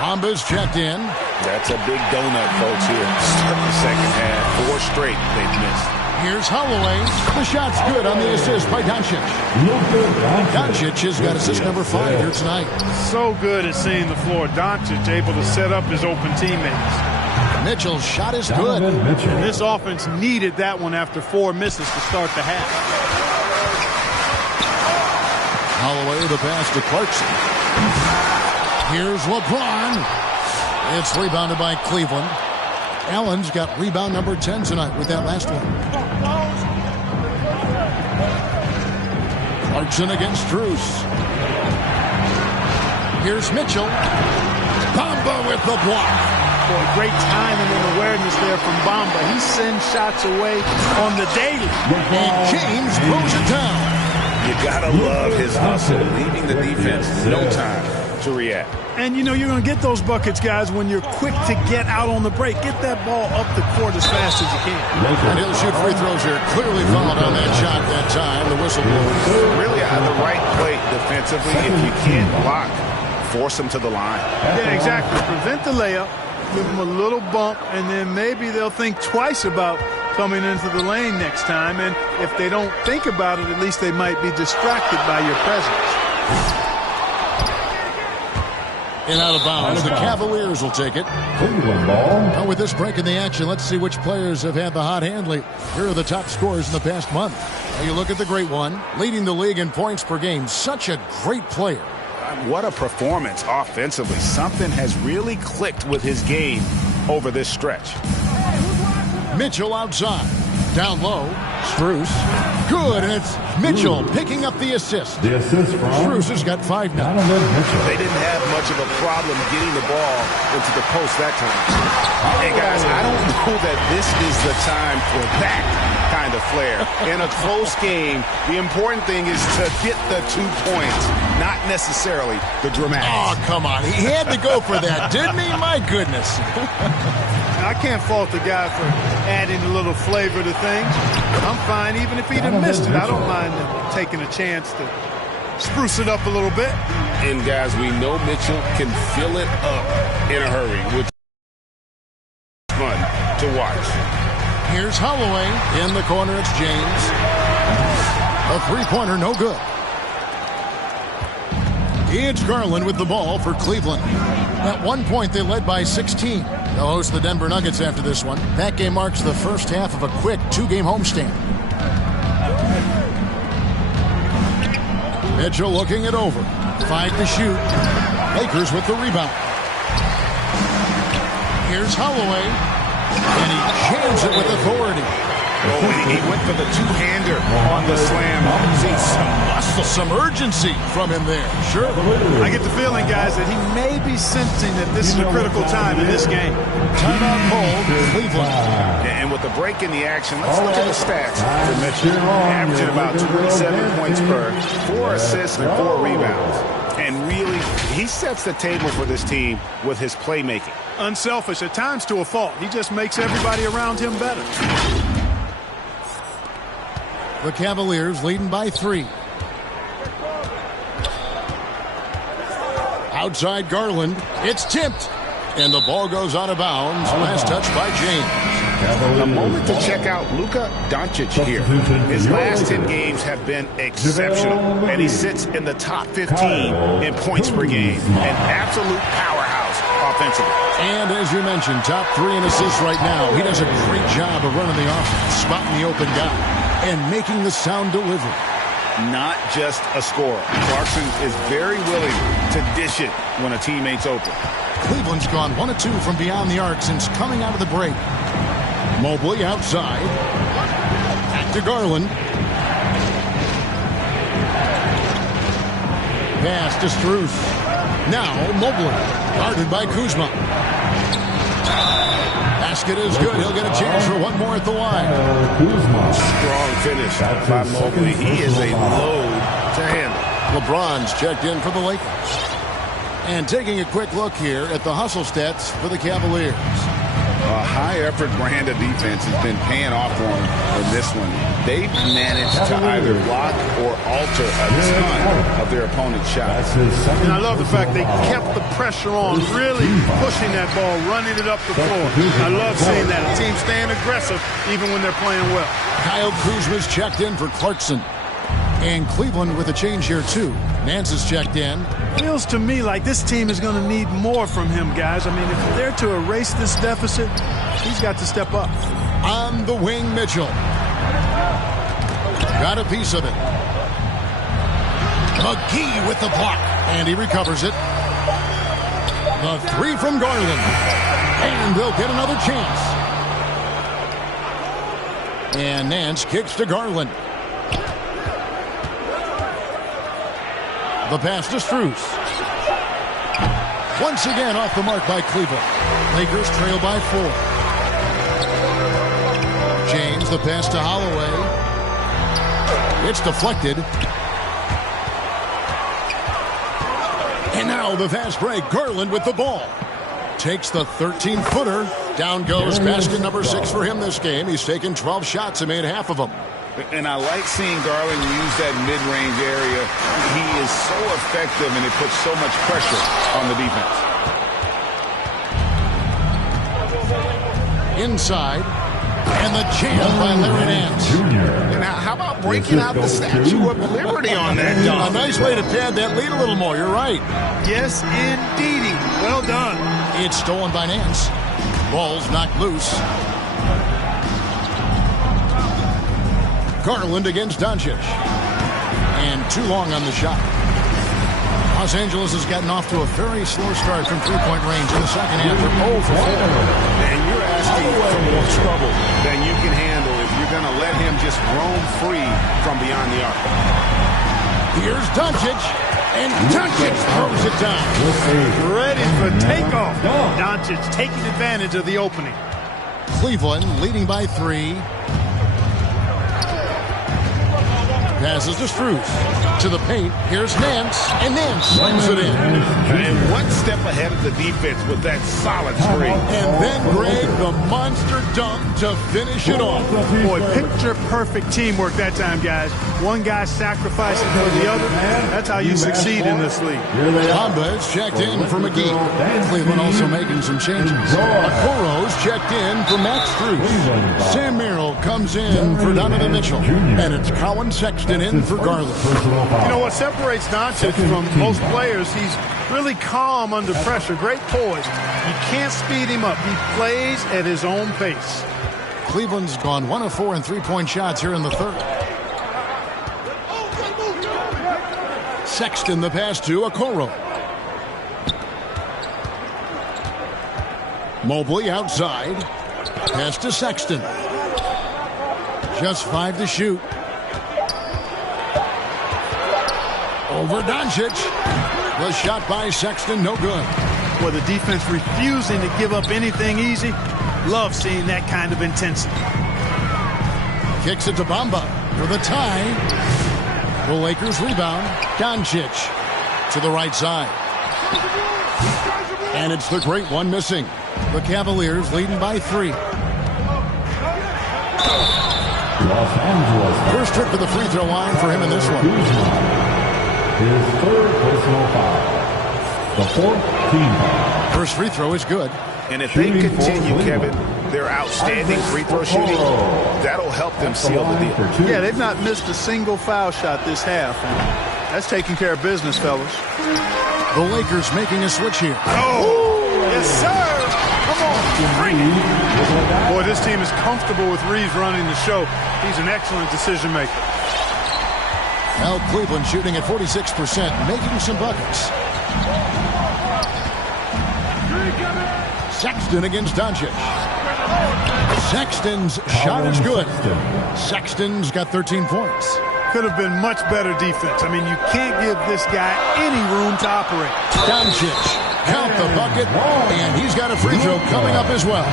Bamba's checked in. That's a big donut, folks, here. Start the second half. 4 straight they've missed. Here's Holloway. The shot's good on the assist by Doncic. Doncic has got assist number 5 here tonight. So good at seeing the floor. Doncic able to set up his open teammates. Mitchell's shot is good. And this offense needed that one after 4 misses to start the half. Holloway the pass to Clarkson. Here's LeBron. It's rebounded by Cleveland. Allen's got rebound number 10 tonight with that last one. Clarkson against Struce. Here's Mitchell. Bamba with the block. Boy, great timing and awareness there from Bamba. He sends shots away on the daily. And James throws it down. You gotta love his hustle, leaving the defense no time to react. And you know you're going to get those buckets, guys, when you're quick to get out on the break. Get that ball up the court as fast as you can. And he'll shoot free throws here. Clearly fouled on that shot that time. The whistle blows. Really out of the right play defensively. If you can't block, force him to the line. Yeah, exactly. Prevent the layup, give them a little bump, and then maybe they'll think twice about coming into the lane next time. And if they don't think about it, at least they might be distracted by your presence. And out of bounds, the Cavaliers will take it. Cleveland ball. Now with this break in the action, let's see which players have had the hot hand lately. Here are the top scorers in the past month. Now you look at the great one, leading the league in points per game. Such a great player. What a performance offensively. Something has really clicked with his game over this stretch. Mitchell outside. Down low. Struce. Good, and it's Mitchell picking up the assist. The assist from Struce has got 5 now. They didn't have much of a problem getting the ball into the post that time. And guys, I don't know that this is the time for that kind of flair. In a close game, the important thing is to get the 2 points, not necessarily the dramatics. Oh, come on. He had to go for that, didn't he? My goodness. I can't fault the guy for adding a little flavor to things. I'm fine even if he'd have missed it. I don't mind taking a chance to spruce it up a little bit. And guys, we know Mitchell can fill it up in a hurry, which is fun to watch. Here's Holloway. In the corner, it's James. A three-pointer, no good. It's Garland with the ball for Cleveland. At one point, they led by 16. They'll host the Denver Nuggets after this one. That game marks the first half of a quick 2-game homestand. Mitchell looking it over. 5 to shoot. Lakers with the rebound. Here's Holloway. And he jams it with authority. Oh, he went for the two-hander on the slam. See some muscle, some urgency from him there. Sure. I get the feeling, guys, that he may be sensing that this is a critical time in this game. Timeout called, Cleveland. And with the break in the action, let's look at the stats for Mitchell. Averaging about 27 points per, 4 assists and 4 rebounds. And really, he sets the table for this team with his playmaking. Unselfish, at times to a fault. He just makes everybody around him better. The Cavaliers leading by 3. Outside Garland. It's tipped. And the ball goes out of bounds. Last touch by James. A moment to check out Luka Doncic here. His last 10 games have been exceptional. And he sits in the top 15 in points per game. An absolute powerhouse offensively. And as you mentioned, top 3 in assists right now. He does a great job of running the offense, spotting the open guy, and making the sound delivery. Not just a scorer. Clarkson is very willing to dish it when a teammate's open. Cleveland's gone 1 of 2 from beyond the arc since coming out of the break. Mobley outside. Back to Garland. Pass to Struce. Now Mobley, guarded by Kuzma. Basket is good. He'll get a chance for one more at the line. Strong finish by Mobley. He is a load to handle. LeBron's checked in for the Lakers. And taking a quick look here at the hustle stats for the Cavaliers. A high-effort brand of defense has been paying off for them in this one. They've managed to either block or alter a ton of their opponent's shots. And I love the fact they kept the pressure on, really pushing that ball, running it up the floor. I love seeing that. A team staying aggressive even when they're playing well. Kyle Kuzma's checked in for Clarkson. And Cleveland with a change here, too. Nance is checked in. Feels to me like this team is going to need more from him, guys. I mean, if they're to erase this deficit, he's got to step up. On the wing, Mitchell. Got a piece of it. McGee with the block. And he recovers it. The 3 from Garland. And they'll get another chance. And Nance kicks to Garland. The pass to Strus. Once again off the mark by Cleveland. Lakers trail by 4. James, the pass to Holloway. It's deflected. And now the fast break. Garland with the ball. Takes the 13-footer. Down goes basket number 6 for him this game. He's taken 12 shots and made half of them. And I like seeing Garland use that mid-range area. He is so effective, and it puts so much pressure on the defense. Inside. And the jam by Larry Nance. Now, how about breaking out the Statue of Liberty on that dunk? A nice way to pad that lead a little more. You're right. Yes, indeedy. Well done. It's stolen by Nance. Ball's knocked loose. Garland against Doncic. And too long on the shot. Los Angeles has gotten off to a very slow start from three-point range in the second half. They're 0 for 4. And you're asking for more trouble than you can handle if you're going to let him just roam free from beyond the arc. Here's Doncic. And Doncic throws it down. Ready for takeoff. Doncic taking advantage of the opening. Cleveland leading by 3. Passes to Strus. To the paint. Here's Nance. And Nance slams it in. And one step ahead of the defense with that solid screen. And then Greg, the monster dunk to finish it off. Boy, picture-perfect teamwork that time, guys. One guy sacrificing for the other. That's how you succeed in this league. Bamba is checked in for McGee. Cleveland also making some changes. Okoro's checked in for Max Strus. Sam Merrill comes in for Donovan Mitchell. And it's Colin Sexton in for Garland. You know what separates Doncic from most players? He's really calm under pressure. Great poise. You can't speed him up. He plays at his own pace. Cleveland's gone 1 of 4 in three-point shots here in the third. Sexton the pass to Okoro. Mobley outside. Pass to Sexton. Just 5 to shoot. Over Doncic. The shot by Sexton, no good. Well, the defense refusing to give up anything easy. Love seeing that kind of intensity. Kicks it to Bamba for the tie. The Lakers rebound. Doncic to the right side. And it's the great one missing. The Cavaliers leading by 3. Los Angeles. First trip to the free throw line for him in this one. His third personal foul. The 4th team foul. First free throw is good. And if they continue, Kevin, their outstanding free throw shooting, that'll help them seal the deal. Yeah, they've not missed a single foul shot this half. And that's taking care of business, fellas. The Lakers making a switch here. Oh, yes, sir. Come on, bring it. Boy, this team is comfortable with Reeves running the show. He's an excellent decision maker. Now Cleveland shooting at 46%, making some buckets. Sexton against Doncic. Sexton's shot is good. Sexton's got 13 points. Could have been much better defense. I mean, you can't give this guy any room to operate. Doncic, count the bucket, and he's got a free throw coming up as well.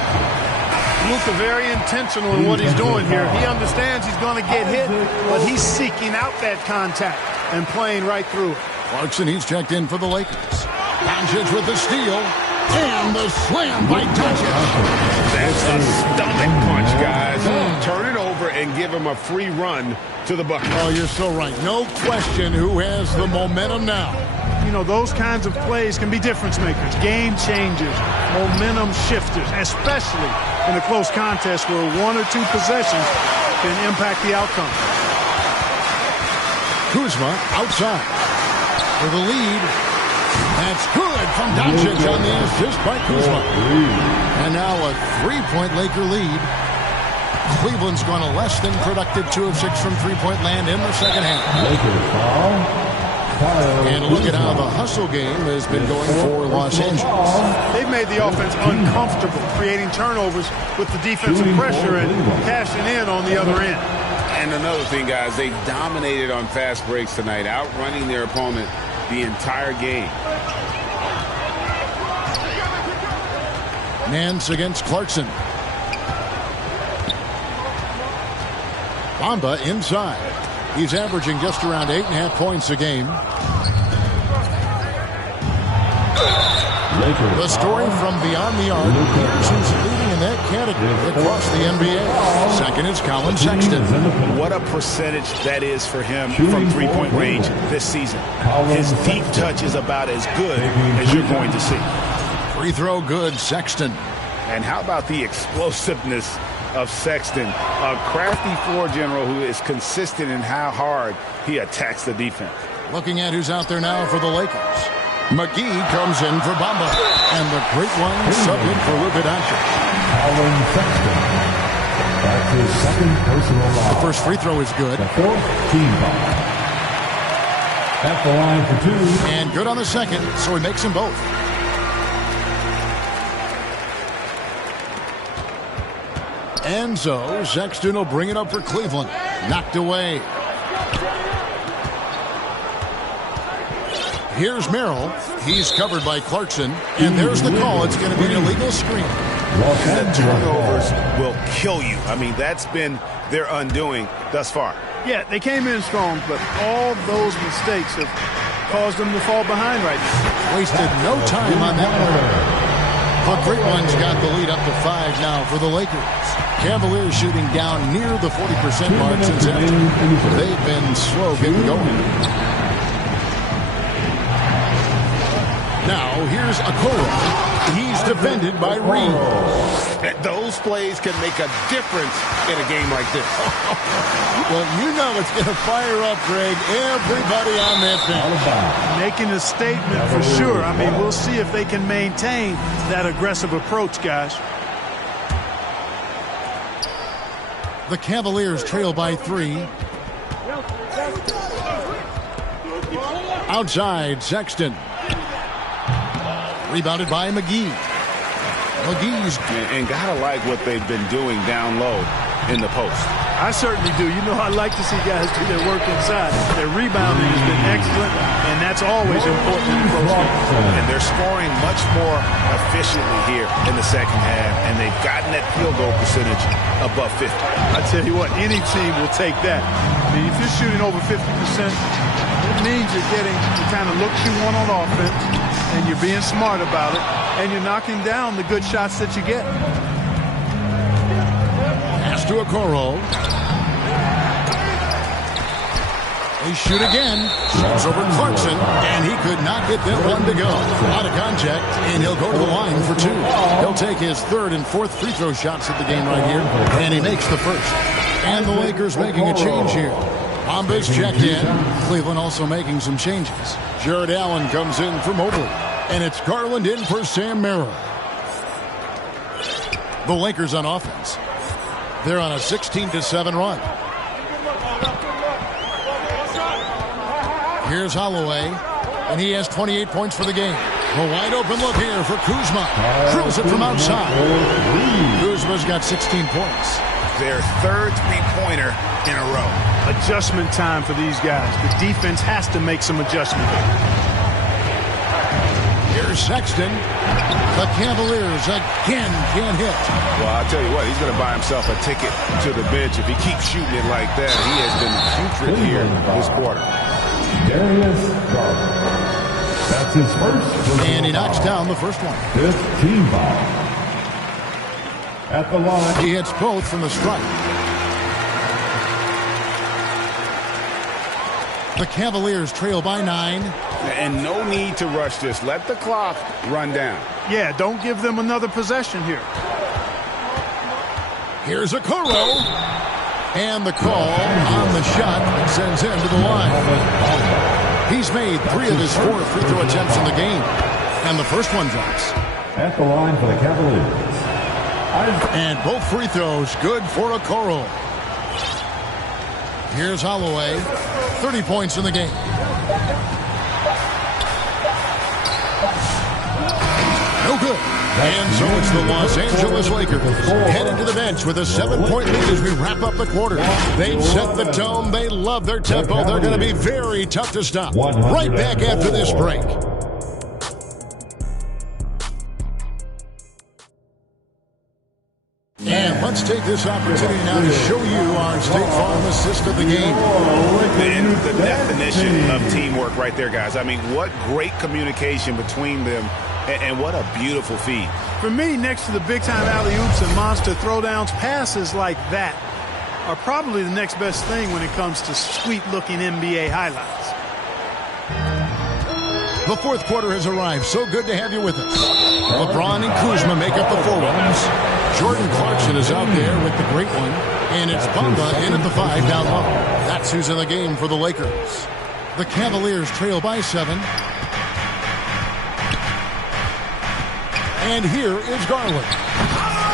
Luka very intentional in what he's doing here. He understands he's going to get hit, but he's seeking out that contact and playing right through it. Clarkson, he's checked in for the Lakers. Doncic with the steal. And the slam by Doncic. That's a stomach punch, guys. Turn it over and give him a free run to the bucket. Oh, you're so right. No question who has the momentum now. You know, those kinds of plays can be difference makers, game changers, momentum shifters, especially in a close contest where 1 or 2 possessions can impact the outcome. Kuzma outside for the lead. That's good from Doncic on the assist by Kuzma. And now a 3-point Laker lead. Cleveland's gone a less than productive 2 of 6 from three-point land in the second half. And look at how the hustle game has been going for Los Angeles. They've made the offense uncomfortable, creating turnovers with the defensive pressure and cashing in on the other end. And another thing, guys, they dominated on fast breaks tonight, outrunning their opponent the entire game. Nance against Clarkson. Bamba inside. He's averaging just around 8.5 points a game. The story from beyond the arc. Here's who's leading in that category across the NBA. Second is Colin Sexton. What a percentage that is for him from three-point range this season. His deep touch is about as good as you're going to see. Free throw good, Sexton. And how about the explosiveness of Sexton, a crafty floor general who is consistent in how hard he attacks the defense. Looking at who's out there now for the Lakers. McGee comes in for Bamba. And the great one sub in for Luka Doncic. Colin Sexton. That's his second personal foul. The first free throw is good. The fourth team foul. At the line for two. And good on the second, so he makes them both. And so Sexton will bring it up for Cleveland. Knocked away. Here's Merrill. He's covered by Clarkson. And there's the call. It's going to be an illegal screen. The turnovers will kill you. I mean, that's been their undoing thus far. Yeah, they came in strong, but all those mistakes have caused them to fall behind right now. Wasted no time on that one. The Great Ones got the lead up to 5 now for the Lakers. Cavaliers shooting down near the 40% mark since after. They've been slow getting going. Now here's Okoro. He's defended by Reed. Those plays can make a difference in a game like this. Well, you know it's going to fire up, Greg, everybody on that bench. Making a statement for sure. I mean, we'll see if they can maintain that aggressive approach, guys. The Cavaliers trail by 3. Outside, Sexton. Rebounded by McGee. McGee's and gotta like what they've been doing down low in the post. I certainly do. You know, I like to see guys do their work inside. Their rebounding has been excellent, and that's always important in the postgame. And they're scoring much more efficiently here in the second half, and they've gotten that field goal percentage above 50. I tell you what, any team will take that. I mean, if you're shooting over 50%, it means you're getting the kind of looks you want on offense, and you're being smart about it, and you're knocking down the good shots that you get. Pass to Okoro. They shoot again. Shoots over Clarkson, and he could not get that one to go. Out of contact, and he'll go to the line for 2. He'll take his third and fourth free throw shots at the game right here, and he makes the first. And the Lakers making a change here. Bamba's checked in. Cleveland also making some changes. Jared Allen comes in for Mobley. And it's Garland in for Sam Merrill. The Lakers on offense. They're on a 16-7 run. Here's Holloway. And he has 28 points for the game. A wide open look here for Kuzma. Drills it from outside. Kuzma's got 16 points. Their third three-pointer in a row. Adjustment time for these guys. The defense has to make some adjustment. Here's Sexton. The Cavaliers again can't hit. Well, I'll tell you what, he's going to buy himself a ticket to the bench if he keeps shooting it like that. He has been putrid here this quarter. Darius Garland. That's his first. And he knocks down the first one. 5th team foul. At the line. He hits both from the strike. The Cavaliers trail by 9. And no need to rush this. Let the clock run down. Yeah, don't give them another possession here. Here's Okoro. And the call on the shot that sends him to the line. He's made 3 of his 4 free throw attempts in the game. And the first one drops. At the line for the Cavaliers. And both free throws good for Okoro. Here's Holloway. 30 points in the game. No good. And so it's the Los Angeles Lakers headed to the bench with a 7-point lead as we wrap up the quarter. They've set the tone. They love their tempo. They're going to be very tough to stop. Right back after this break. And let's take this opportunity now to show you our State Farm assist of the game. The definition of teamwork right there, guys. I mean, what great communication between them, and what a beautiful feed. For me, next to the big-time alley-oops and monster throwdowns, passes like that are probably the next best thing when it comes to sweet-looking NBA highlights. The fourth quarter has arrived. So good to have you with us. LeBron and Kuzma make up the forwards. Jordan Clarkson is out there with the great one. And it's Bamba in at the 5 down low. That's who's in the game for the Lakers. The Cavaliers trail by 7. And here is Garland.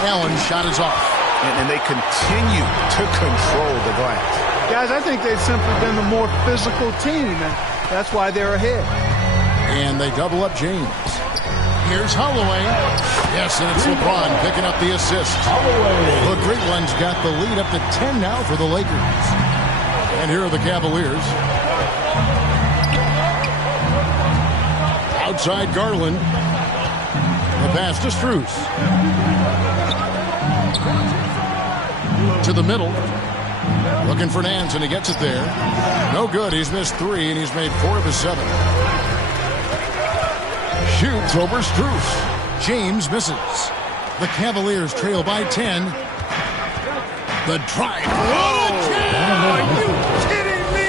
Allen's shot is off. And they continue to control the glass. Guys, I think they've simply been the more physical team, and that's why they're ahead. And they double up James. Here's Holloway. Yes, and it's LeBron picking up the assist. The Great One's got the lead up to 10 now for the Lakers. And here are the Cavaliers. Outside Garland. The pass to Strus. To the middle. Looking for Nance, and he gets it there. No good. He's missed 3, and he's made 4 of his 7. Shoots over Strus. James misses. The Cavaliers trail by 10. The drive. What a jam! Are you kidding me?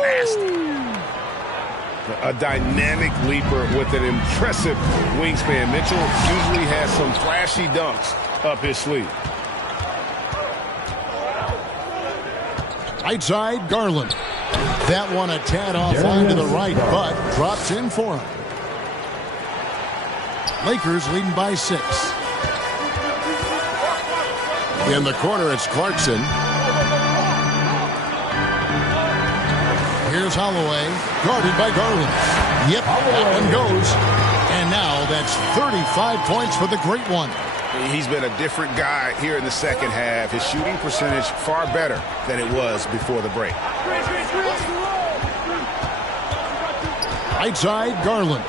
Nasty. A dynamic leaper with an impressive wingspan. Mitchell usually has some flashy dunks up his sleeve. Right side, Garland. That one a tad offline to the right, but drops in for him. Lakers leading by 6. In the corner, it's Clarkson. Here's Holloway, guarded by Garland. Yep, that one goes. And now that's 35 points for the Great One. He's been a different guy here in the second half. His shooting percentage far better than it was before the break. Right side, Garland.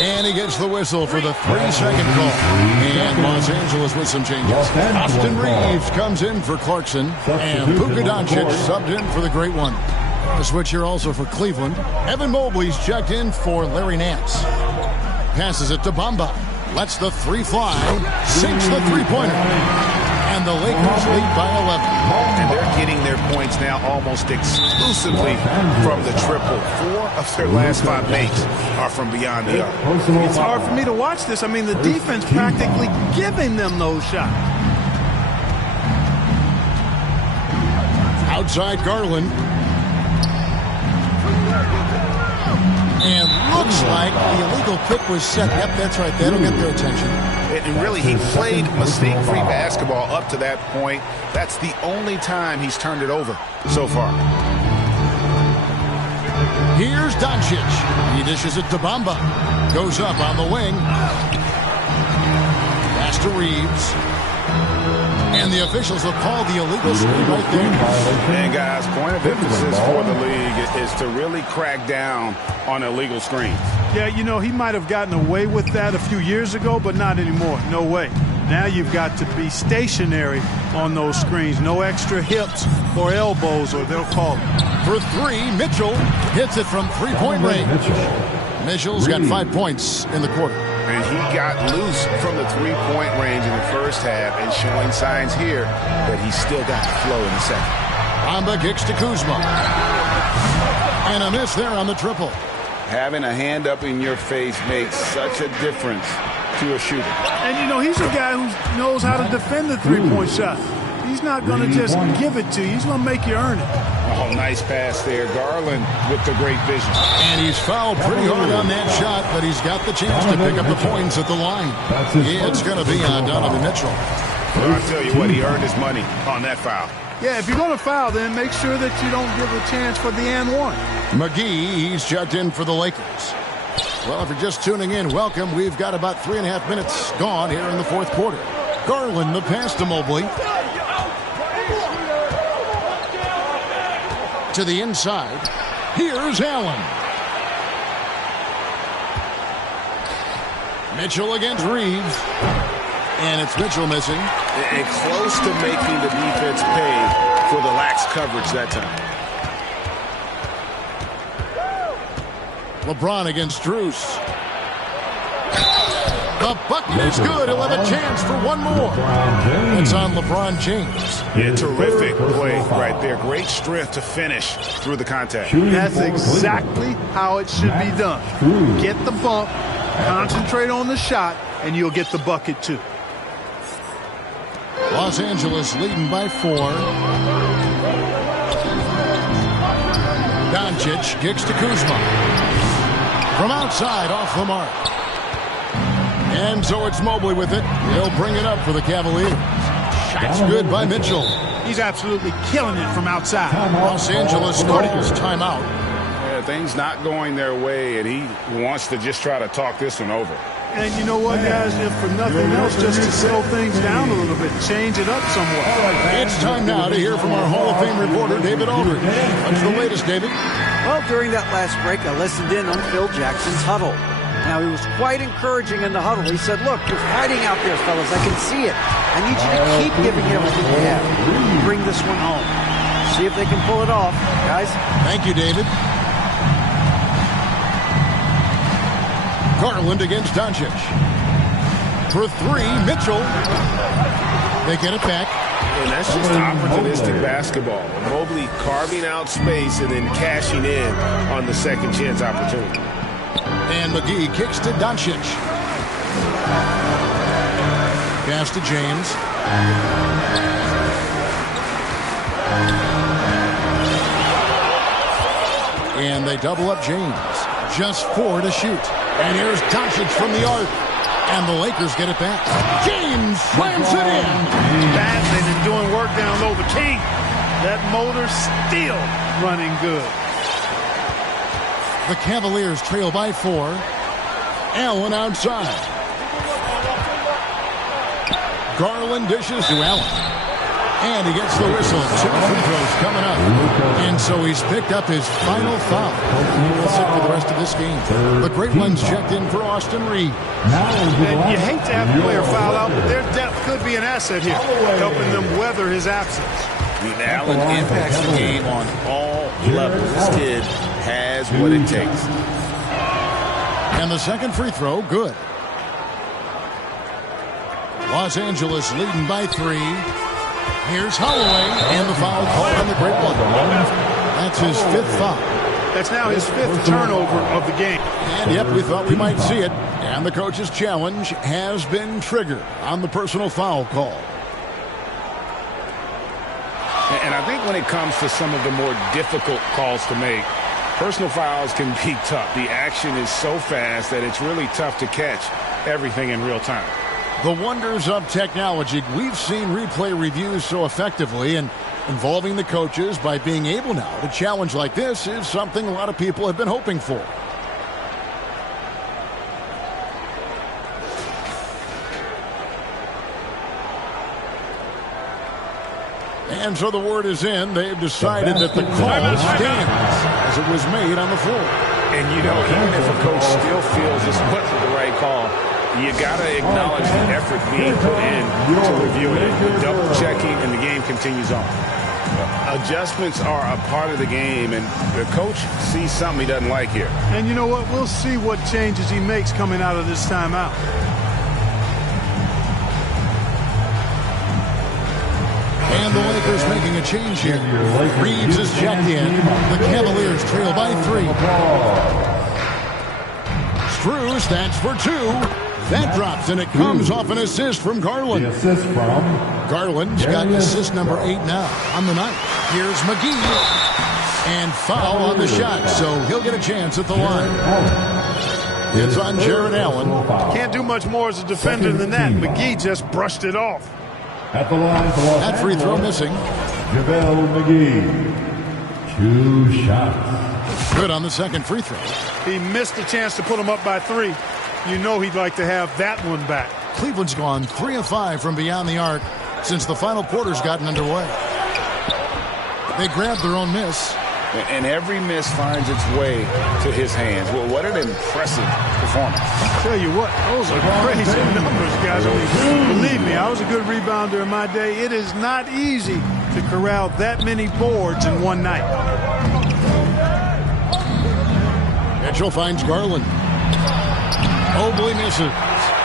And he gets the whistle for the 3-second call. And Los Angeles with some changes. Austin Reeves comes in for Clarkson. And Luka Doncic subbed in for the Great One. A switch here also for Cleveland. Evan Mobley's checked in for Larry Nance. Passes it to Bamba. Lets the 3 fly. Sinks the 3-pointer. And the Lakers lead by 11. And they're getting their points now almost exclusively from the triple. 4 of their last 5 makes are from beyond the arc. It's hard for me to watch this. I mean, the defense practically giving them those shots. Outside Garland. And looks like the illegal kick was set. Yep, that's right. That'll get their attention. And really, he played mistake-free basketball up to that point. That's the only time he's turned it over so far. Here's Doncic. He dishes it to Bamba. Goes up on the wing. Pass to Reeves. And the officials will call the illegal screen right there. And guys, point of emphasis for the league is to really crack down on illegal screens. Yeah, you know, he might have gotten away with that a few years ago, but not anymore. No way. Now you've got to be stationary on those screens. No extra hips or elbows, or they'll call it. For 3, Mitchell hits it from 3-point range. Mitchell's got 5 points in the quarter. And he got loose from the 3-point range in the first half and showing signs here that he's still got the flow in the second. Bamba kicks to Kuzma. And a miss there on the triple. Having a hand up in your face makes such a difference to a shooter. And, you know, he's a guy who knows how to defend the 3-point shot. He's not going to just give it to you. He's going to make you earn it. Oh, nice pass there. Garland with the great vision. And he's fouled pretty hard on that shot, but he's got the chance to pick up the points at the line. Yeah, it's going to be on Donovan Mitchell. Well, I'll tell you what, he earned his money on that foul. Yeah, if you're going to foul, then make sure that you don't give a chance for the and one. McGee, he's checked in for the Lakers. Well, if you're just tuning in, welcome. We've got about 3.5 minutes gone here in the fourth quarter. Garland, the pass to Mobley. To the inside. Here's Allen. Mitchell against Reeves. And it's Mitchell missing. And close to making the defense pay for the lax coverage that time. LeBron against Strus. The bucket is good. He'll have a chance for one more. It's on LeBron James. Terrific play right there. Great strength to finish through the contact. That's exactly how it should be done. Get the bump, concentrate on the shot, and you'll get the bucket too. Los Angeles leading by 4. Doncic kicks to Kuzma. From outside, off the mark. And so it's Mobley with it. He'll bring it up for the Cavaliers. Shot's good by Mitchell. He's absolutely killing it from outside. Los Angeles starting his timeout. Yeah, things not going their way, and he wants to just try to talk this one over. And you know what, guys? If for nothing else, just to slow things down a little bit, change it up somewhat. It's time now to hear from our Hall of Fame reporter, David Aldridge. What's the latest, David? Well, during that last break, I listened in on Phil Jackson's huddle. Now, he was quite encouraging in the huddle. He said, look, you're fighting out there, fellas. I can see it. I need you to keep giving it everything you have. Bring this one home. See if they can pull it off, guys. Thank you, David. Garland against Doncic. For 3, Mitchell. They get it back. And that's just opportunistic basketball. Mobley carving out space and then cashing in on the second chance opportunity. And McGee kicks to Doncic. Pass to James. And they double up James. Just 4 to shoot. And here's Doncic from the arc. And the Lakers get it back. James slams it in. Battling and doing work down low. The King. That motor still running good. The Cavaliers trail by 4. Allen outside. Garland dishes to Allen. And he gets the whistle. 2 free throws coming up. And so he's picked up his final foul. He'll sit for the rest of this game. The great one's checked in for Austin Reed. And you hate to have a player foul out, but their depth could be an asset here, helping them weather his absence. Allen impacts the game on all levels. This kid has what it takes. And the second free throw, good. Los Angeles leading by 3. Here's Holloway, and the foul called on the great one. That's his 5th foul. That's now his 5th turnover of the game. And yep, we thought we might see it. And the coach's challenge has been triggered on the personal foul call. And I think when it comes to some of the more difficult calls to make, personal fouls can be tough. The action is so fast that it's really tough to catch everything in real time. The wonders of technology. We've seen replay reviews so effectively, and involving the coaches by being able now to challenge like this is something a lot of people have been hoping for. And so the word is in. They've decided that the call stands as it was made on the floor. And, you know, even if a coach still feels this wasn't the right call, you got to acknowledge the effort being put in to reviewing it, double checking, and the game continues on. Adjustments are a part of the game, and the coach sees something he doesn't like here. And you know what? We'll see what changes he makes coming out of this timeout. And the Lakers making a change here. Reeves is checked in. The Cavaliers trail by 3. Strus, that's for 2. That drops, and it comes off an assist from Garland. Garland's got assist number 8 now on the night. Here's McGee. And foul on the shot, so he'll get a chance at the line. It's on Jared Allen. Can't do much more as a defender than that. McGee just brushed it off. At the line for Los That free throw Angeles, missing. JaVale McGee. 2 shots. Good on the second free throw. He missed the chance to put him up by 3. You know he'd like to have that one back. Cleveland's gone 3 of 5 from beyond the arc since the final quarter's gotten underway. They grabbed their own miss. And every miss finds its way to his hands. Well, what an impressive performance. I'll tell you what, those are crazy numbers, guys. I mean, believe me, I was a good rebounder in my day. It is not easy to corral that many boards in one night. Mitchell finds Garland. Mobley misses.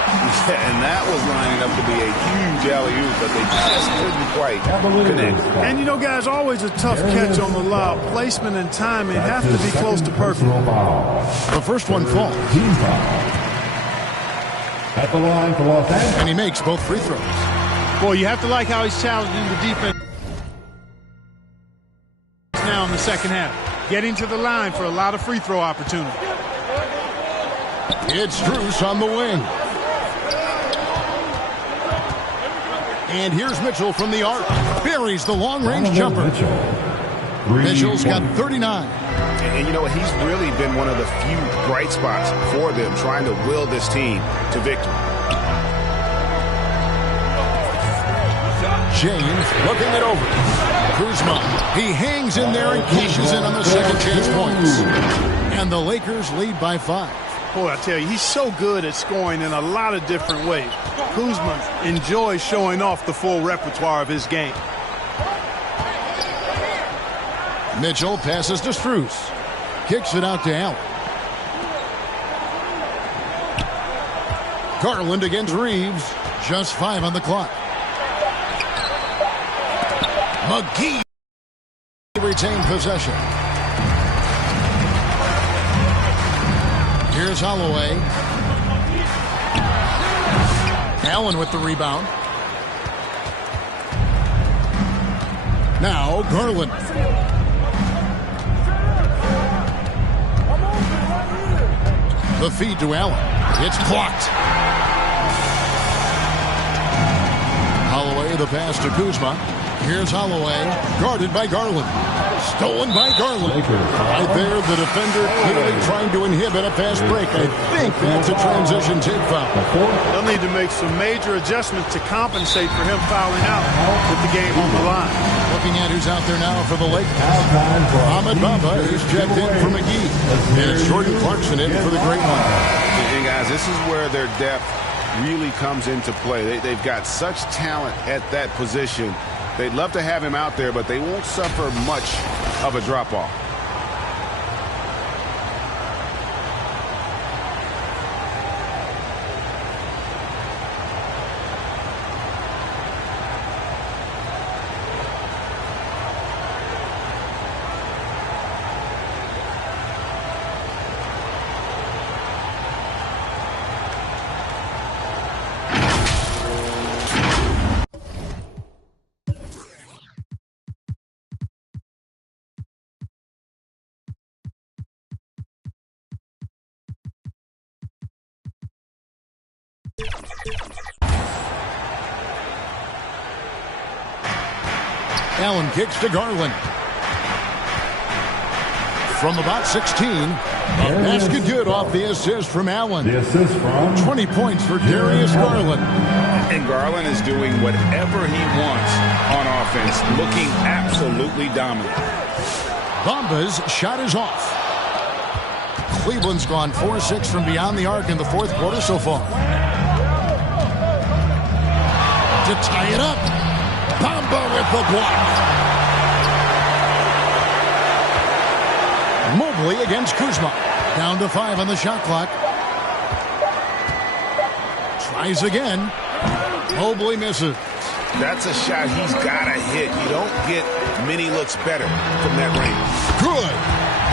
And that was lining up to be a huge alley-oop, but they just couldn't quite connect. And you know, guys, always a tough catch on the lob. Placement and timing have to be close to perfect. The first one falls. Team foul. At the line for Los Angeles. And he makes both free throws. Boy, you have to like how he's challenging the defense now in the second half. Getting to the line for a lot of free throw opportunity. It's Strus on the wing. And here's Mitchell from the arc. Buries the long-range jumper. Mitchell's got 39. And you know what? He's really been one of the few bright spots for them, trying to will this team to victory. James looking it over. Kuzma. He hangs in there and cashes in on the second chance points. And the Lakers lead by 5. Boy, I tell you, he's so good at scoring in a lot of different ways. Kuzma enjoys showing off the full repertoire of his game. Mitchell passes to Strus. Kicks it out to Allen. Garland against Reeves. Just 5 on the clock. McGee retained possession. Here's Holloway. Allen with the rebound. Now Garland. The feed to Allen. It's blocked. Holloway, the pass to Kuzma. Here's Holloway, guarded by Garland. Stolen by Garland. Right there, the defender clearly trying to inhibit a fast break. I think that's a transition take foul. They'll need to make some major adjustments to compensate for him fouling out with the game on the line. Looking at who's out there now for the Lakers. Ahmed Bamba is checked in for McGee. And it's Jordan Clarkson in for the Great One. And guys, this is where their depth really comes into play. They've got such talent at that position. They'd love to have him out there, but they won't suffer much of a drop-off. Allen kicks to Garland. From about 16, a basket good off the assist from Allen. The assist from 20 points for Darius Garland. And Garland is doing whatever he wants on offense, looking absolutely dominant. Bamba's shot is off. Cleveland's gone 4-6 from beyond the arc in the fourth quarter so far. To tie it up. Bamba with the block. Mobley against Kuzma. Down to 5 on the shot clock. Tries again. Mobley misses. That's a shot he's got to hit. You don't get many looks better from that range. Good.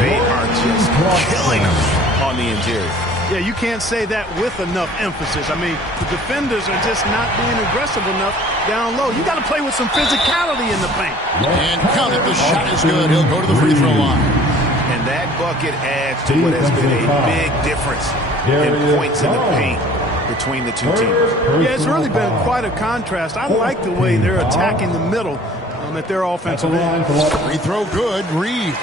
They are just killing him on the interior. Yeah, you can't say that with enough emphasis. I mean, the defenders are just not being aggressive enough down low. You got to play with some physicality in the paint. And count it. The shot is good. He'll go to the free throw line. And that bucket adds to what has been a big difference in points in the paint between the two teams. Yeah, it's really been quite a contrast. I like the way they're attacking the middle at their offensive end. Free throw good. Reeves.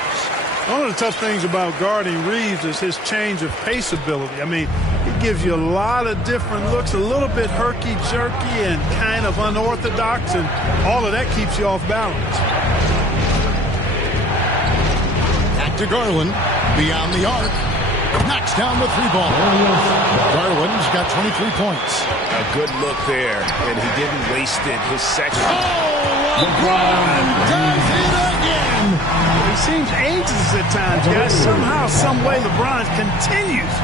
One of the tough things about guarding Reeves is his change of pace ability. I mean, he gives you a lot of different looks, a little bit herky-jerky and kind of unorthodox, and all of that keeps you off balance. Back to Garland, beyond the arc, knocks down the 3-ball. Garland's got 23 points. A good look there, and he didn't waste it. His second. Oh, LeBron does it again. He seems ageless at times, guys. Somehow, some way, LeBron continues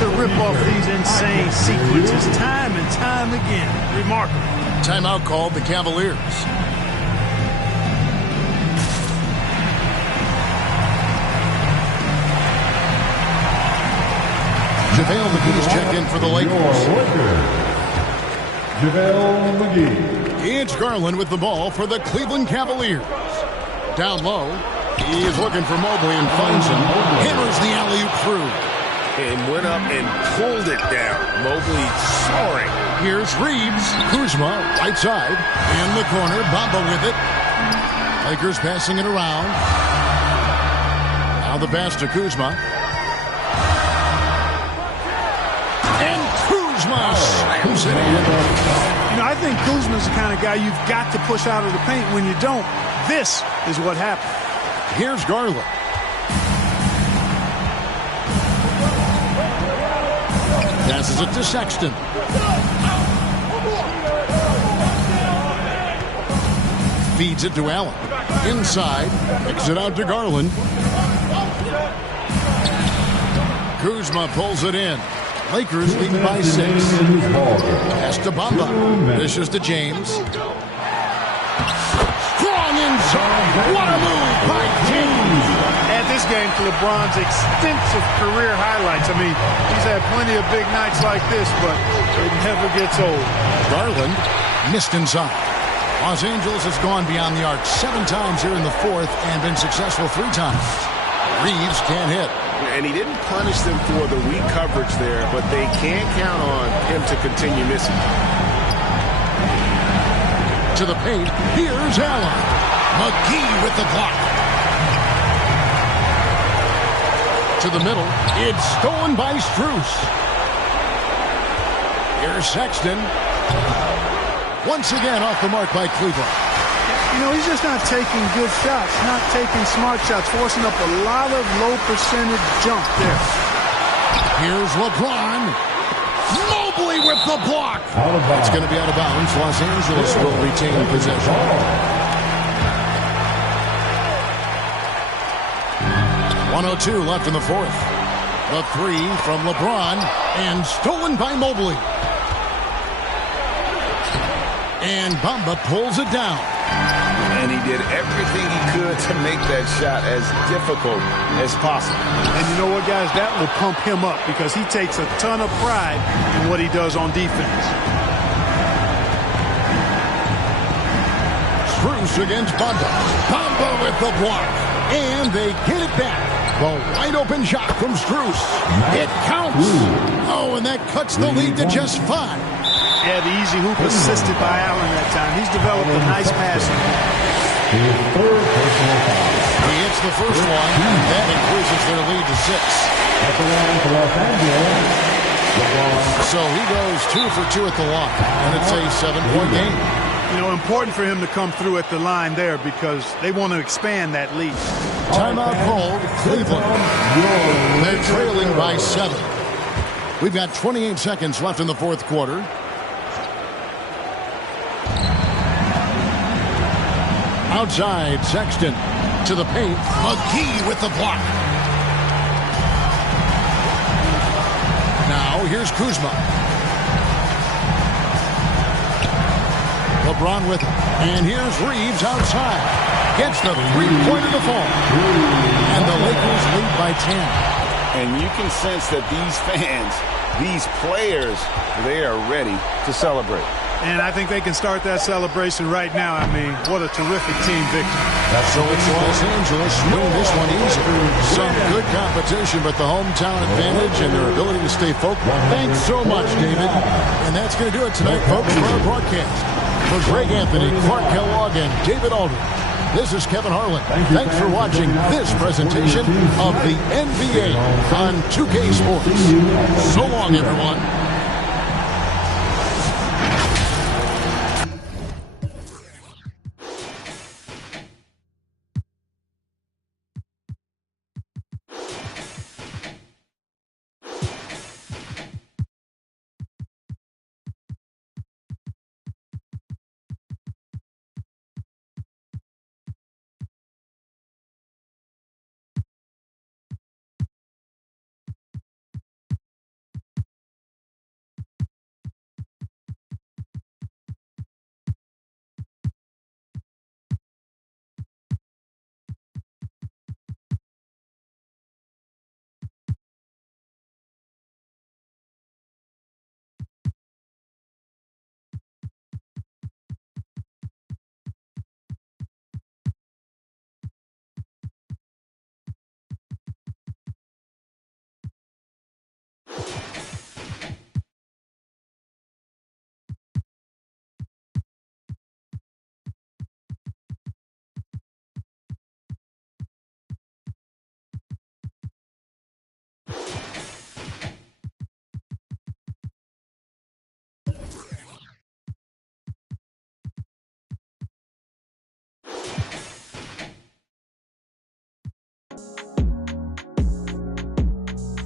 to rip off these insane sequences time and time again. Remarkable. Timeout called the Cavaliers. JaVale McGee's checked in for the Lakers. JaVale McGee. It's Garland with the ball for the Cleveland Cavaliers. Down low, he is looking for Mobley and finds him. Hammers the alley-oop through. And went up and pulled it down. Mobley soaring. Here's Reeves. Kuzma, right side. In the corner, Bamba with it. Lakers passing it around. Now the pass to Kuzma. And Kuzma slams it in. You know, I think Kuzma's the kind of guy you've got to push out of the paint. When you don't, this is what happens. Here's Garland. Passes it to Sexton. Feeds it to Allen. Inside. Kicks it out to Garland. Kuzma pulls it in. Lakers lead by 6. Pass to Bamba. Dishes to James. Strong inside. What a move by James. Add this game to LeBron's extensive career highlights. I mean, he's had plenty of big nights like this, but it never gets old. Garland missed inside. Los Angeles has gone beyond the arc 7 times here in the 4th and been successful 3 times. Reeves can't hit. And he didn't punish them for the weak coverage there, but they can't count on him to continue missing. To the paint, here's Allen. McGee with the block. To the middle, it's stolen by Strus. Here's Sexton. Once again off the mark by Cleveland. You know, he's just not taking good shots, not taking smart shots, forcing up a lot of low percentage jump there. Here's LeBron. Mobley with the block. It's going to be out of bounds. Los Angeles will retain possession. 1:02 left in the 4th. The 3 from LeBron and stolen by Mobley. And Bamba pulls it down. And he did everything he could to make that shot as difficult as possible. And you know what, guys? That will pump him up because he takes a ton of pride in what he does on defense. Strus against Bamba. Bamba with the block. And they get it back. The wide open shot from Strus. It counts. Oh, and that cuts the lead to just 5. Yeah, the easy hoop assisted by Allen that time. He's developed a nice passing. He hits the first one, and that increases their lead to 6. So he goes 2 for 2 at the line, and it's a 7-point game. You know, important for him to come through at the line there because they want to expand that lead. Timeout called, Cleveland. They're trailing by 7. We've got 28 seconds left in the 4th quarter. Outside, Sexton to the paint. McGee with the block. Now, here's Kuzma. LeBron with it. And here's Reeves outside. Gets the three-pointer to fall. And the Lakers lead by 10. And you can sense that these fans, these players, they are ready to celebrate. And I think they can start that celebration right now. I mean, what a terrific team victory. So it's Los Angeles winning this one easy. Some good competition, but the hometown advantage and their ability to stay focused. Thanks so much, David. And that's going to do it tonight, folks, for our broadcast. For Greg Anthony, Clark Kellogg, and David Aldridge, This is Kevin Harlan. Thanks for watching this presentation of the NBA on 2K Sports. So long, everyone.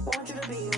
Want you to be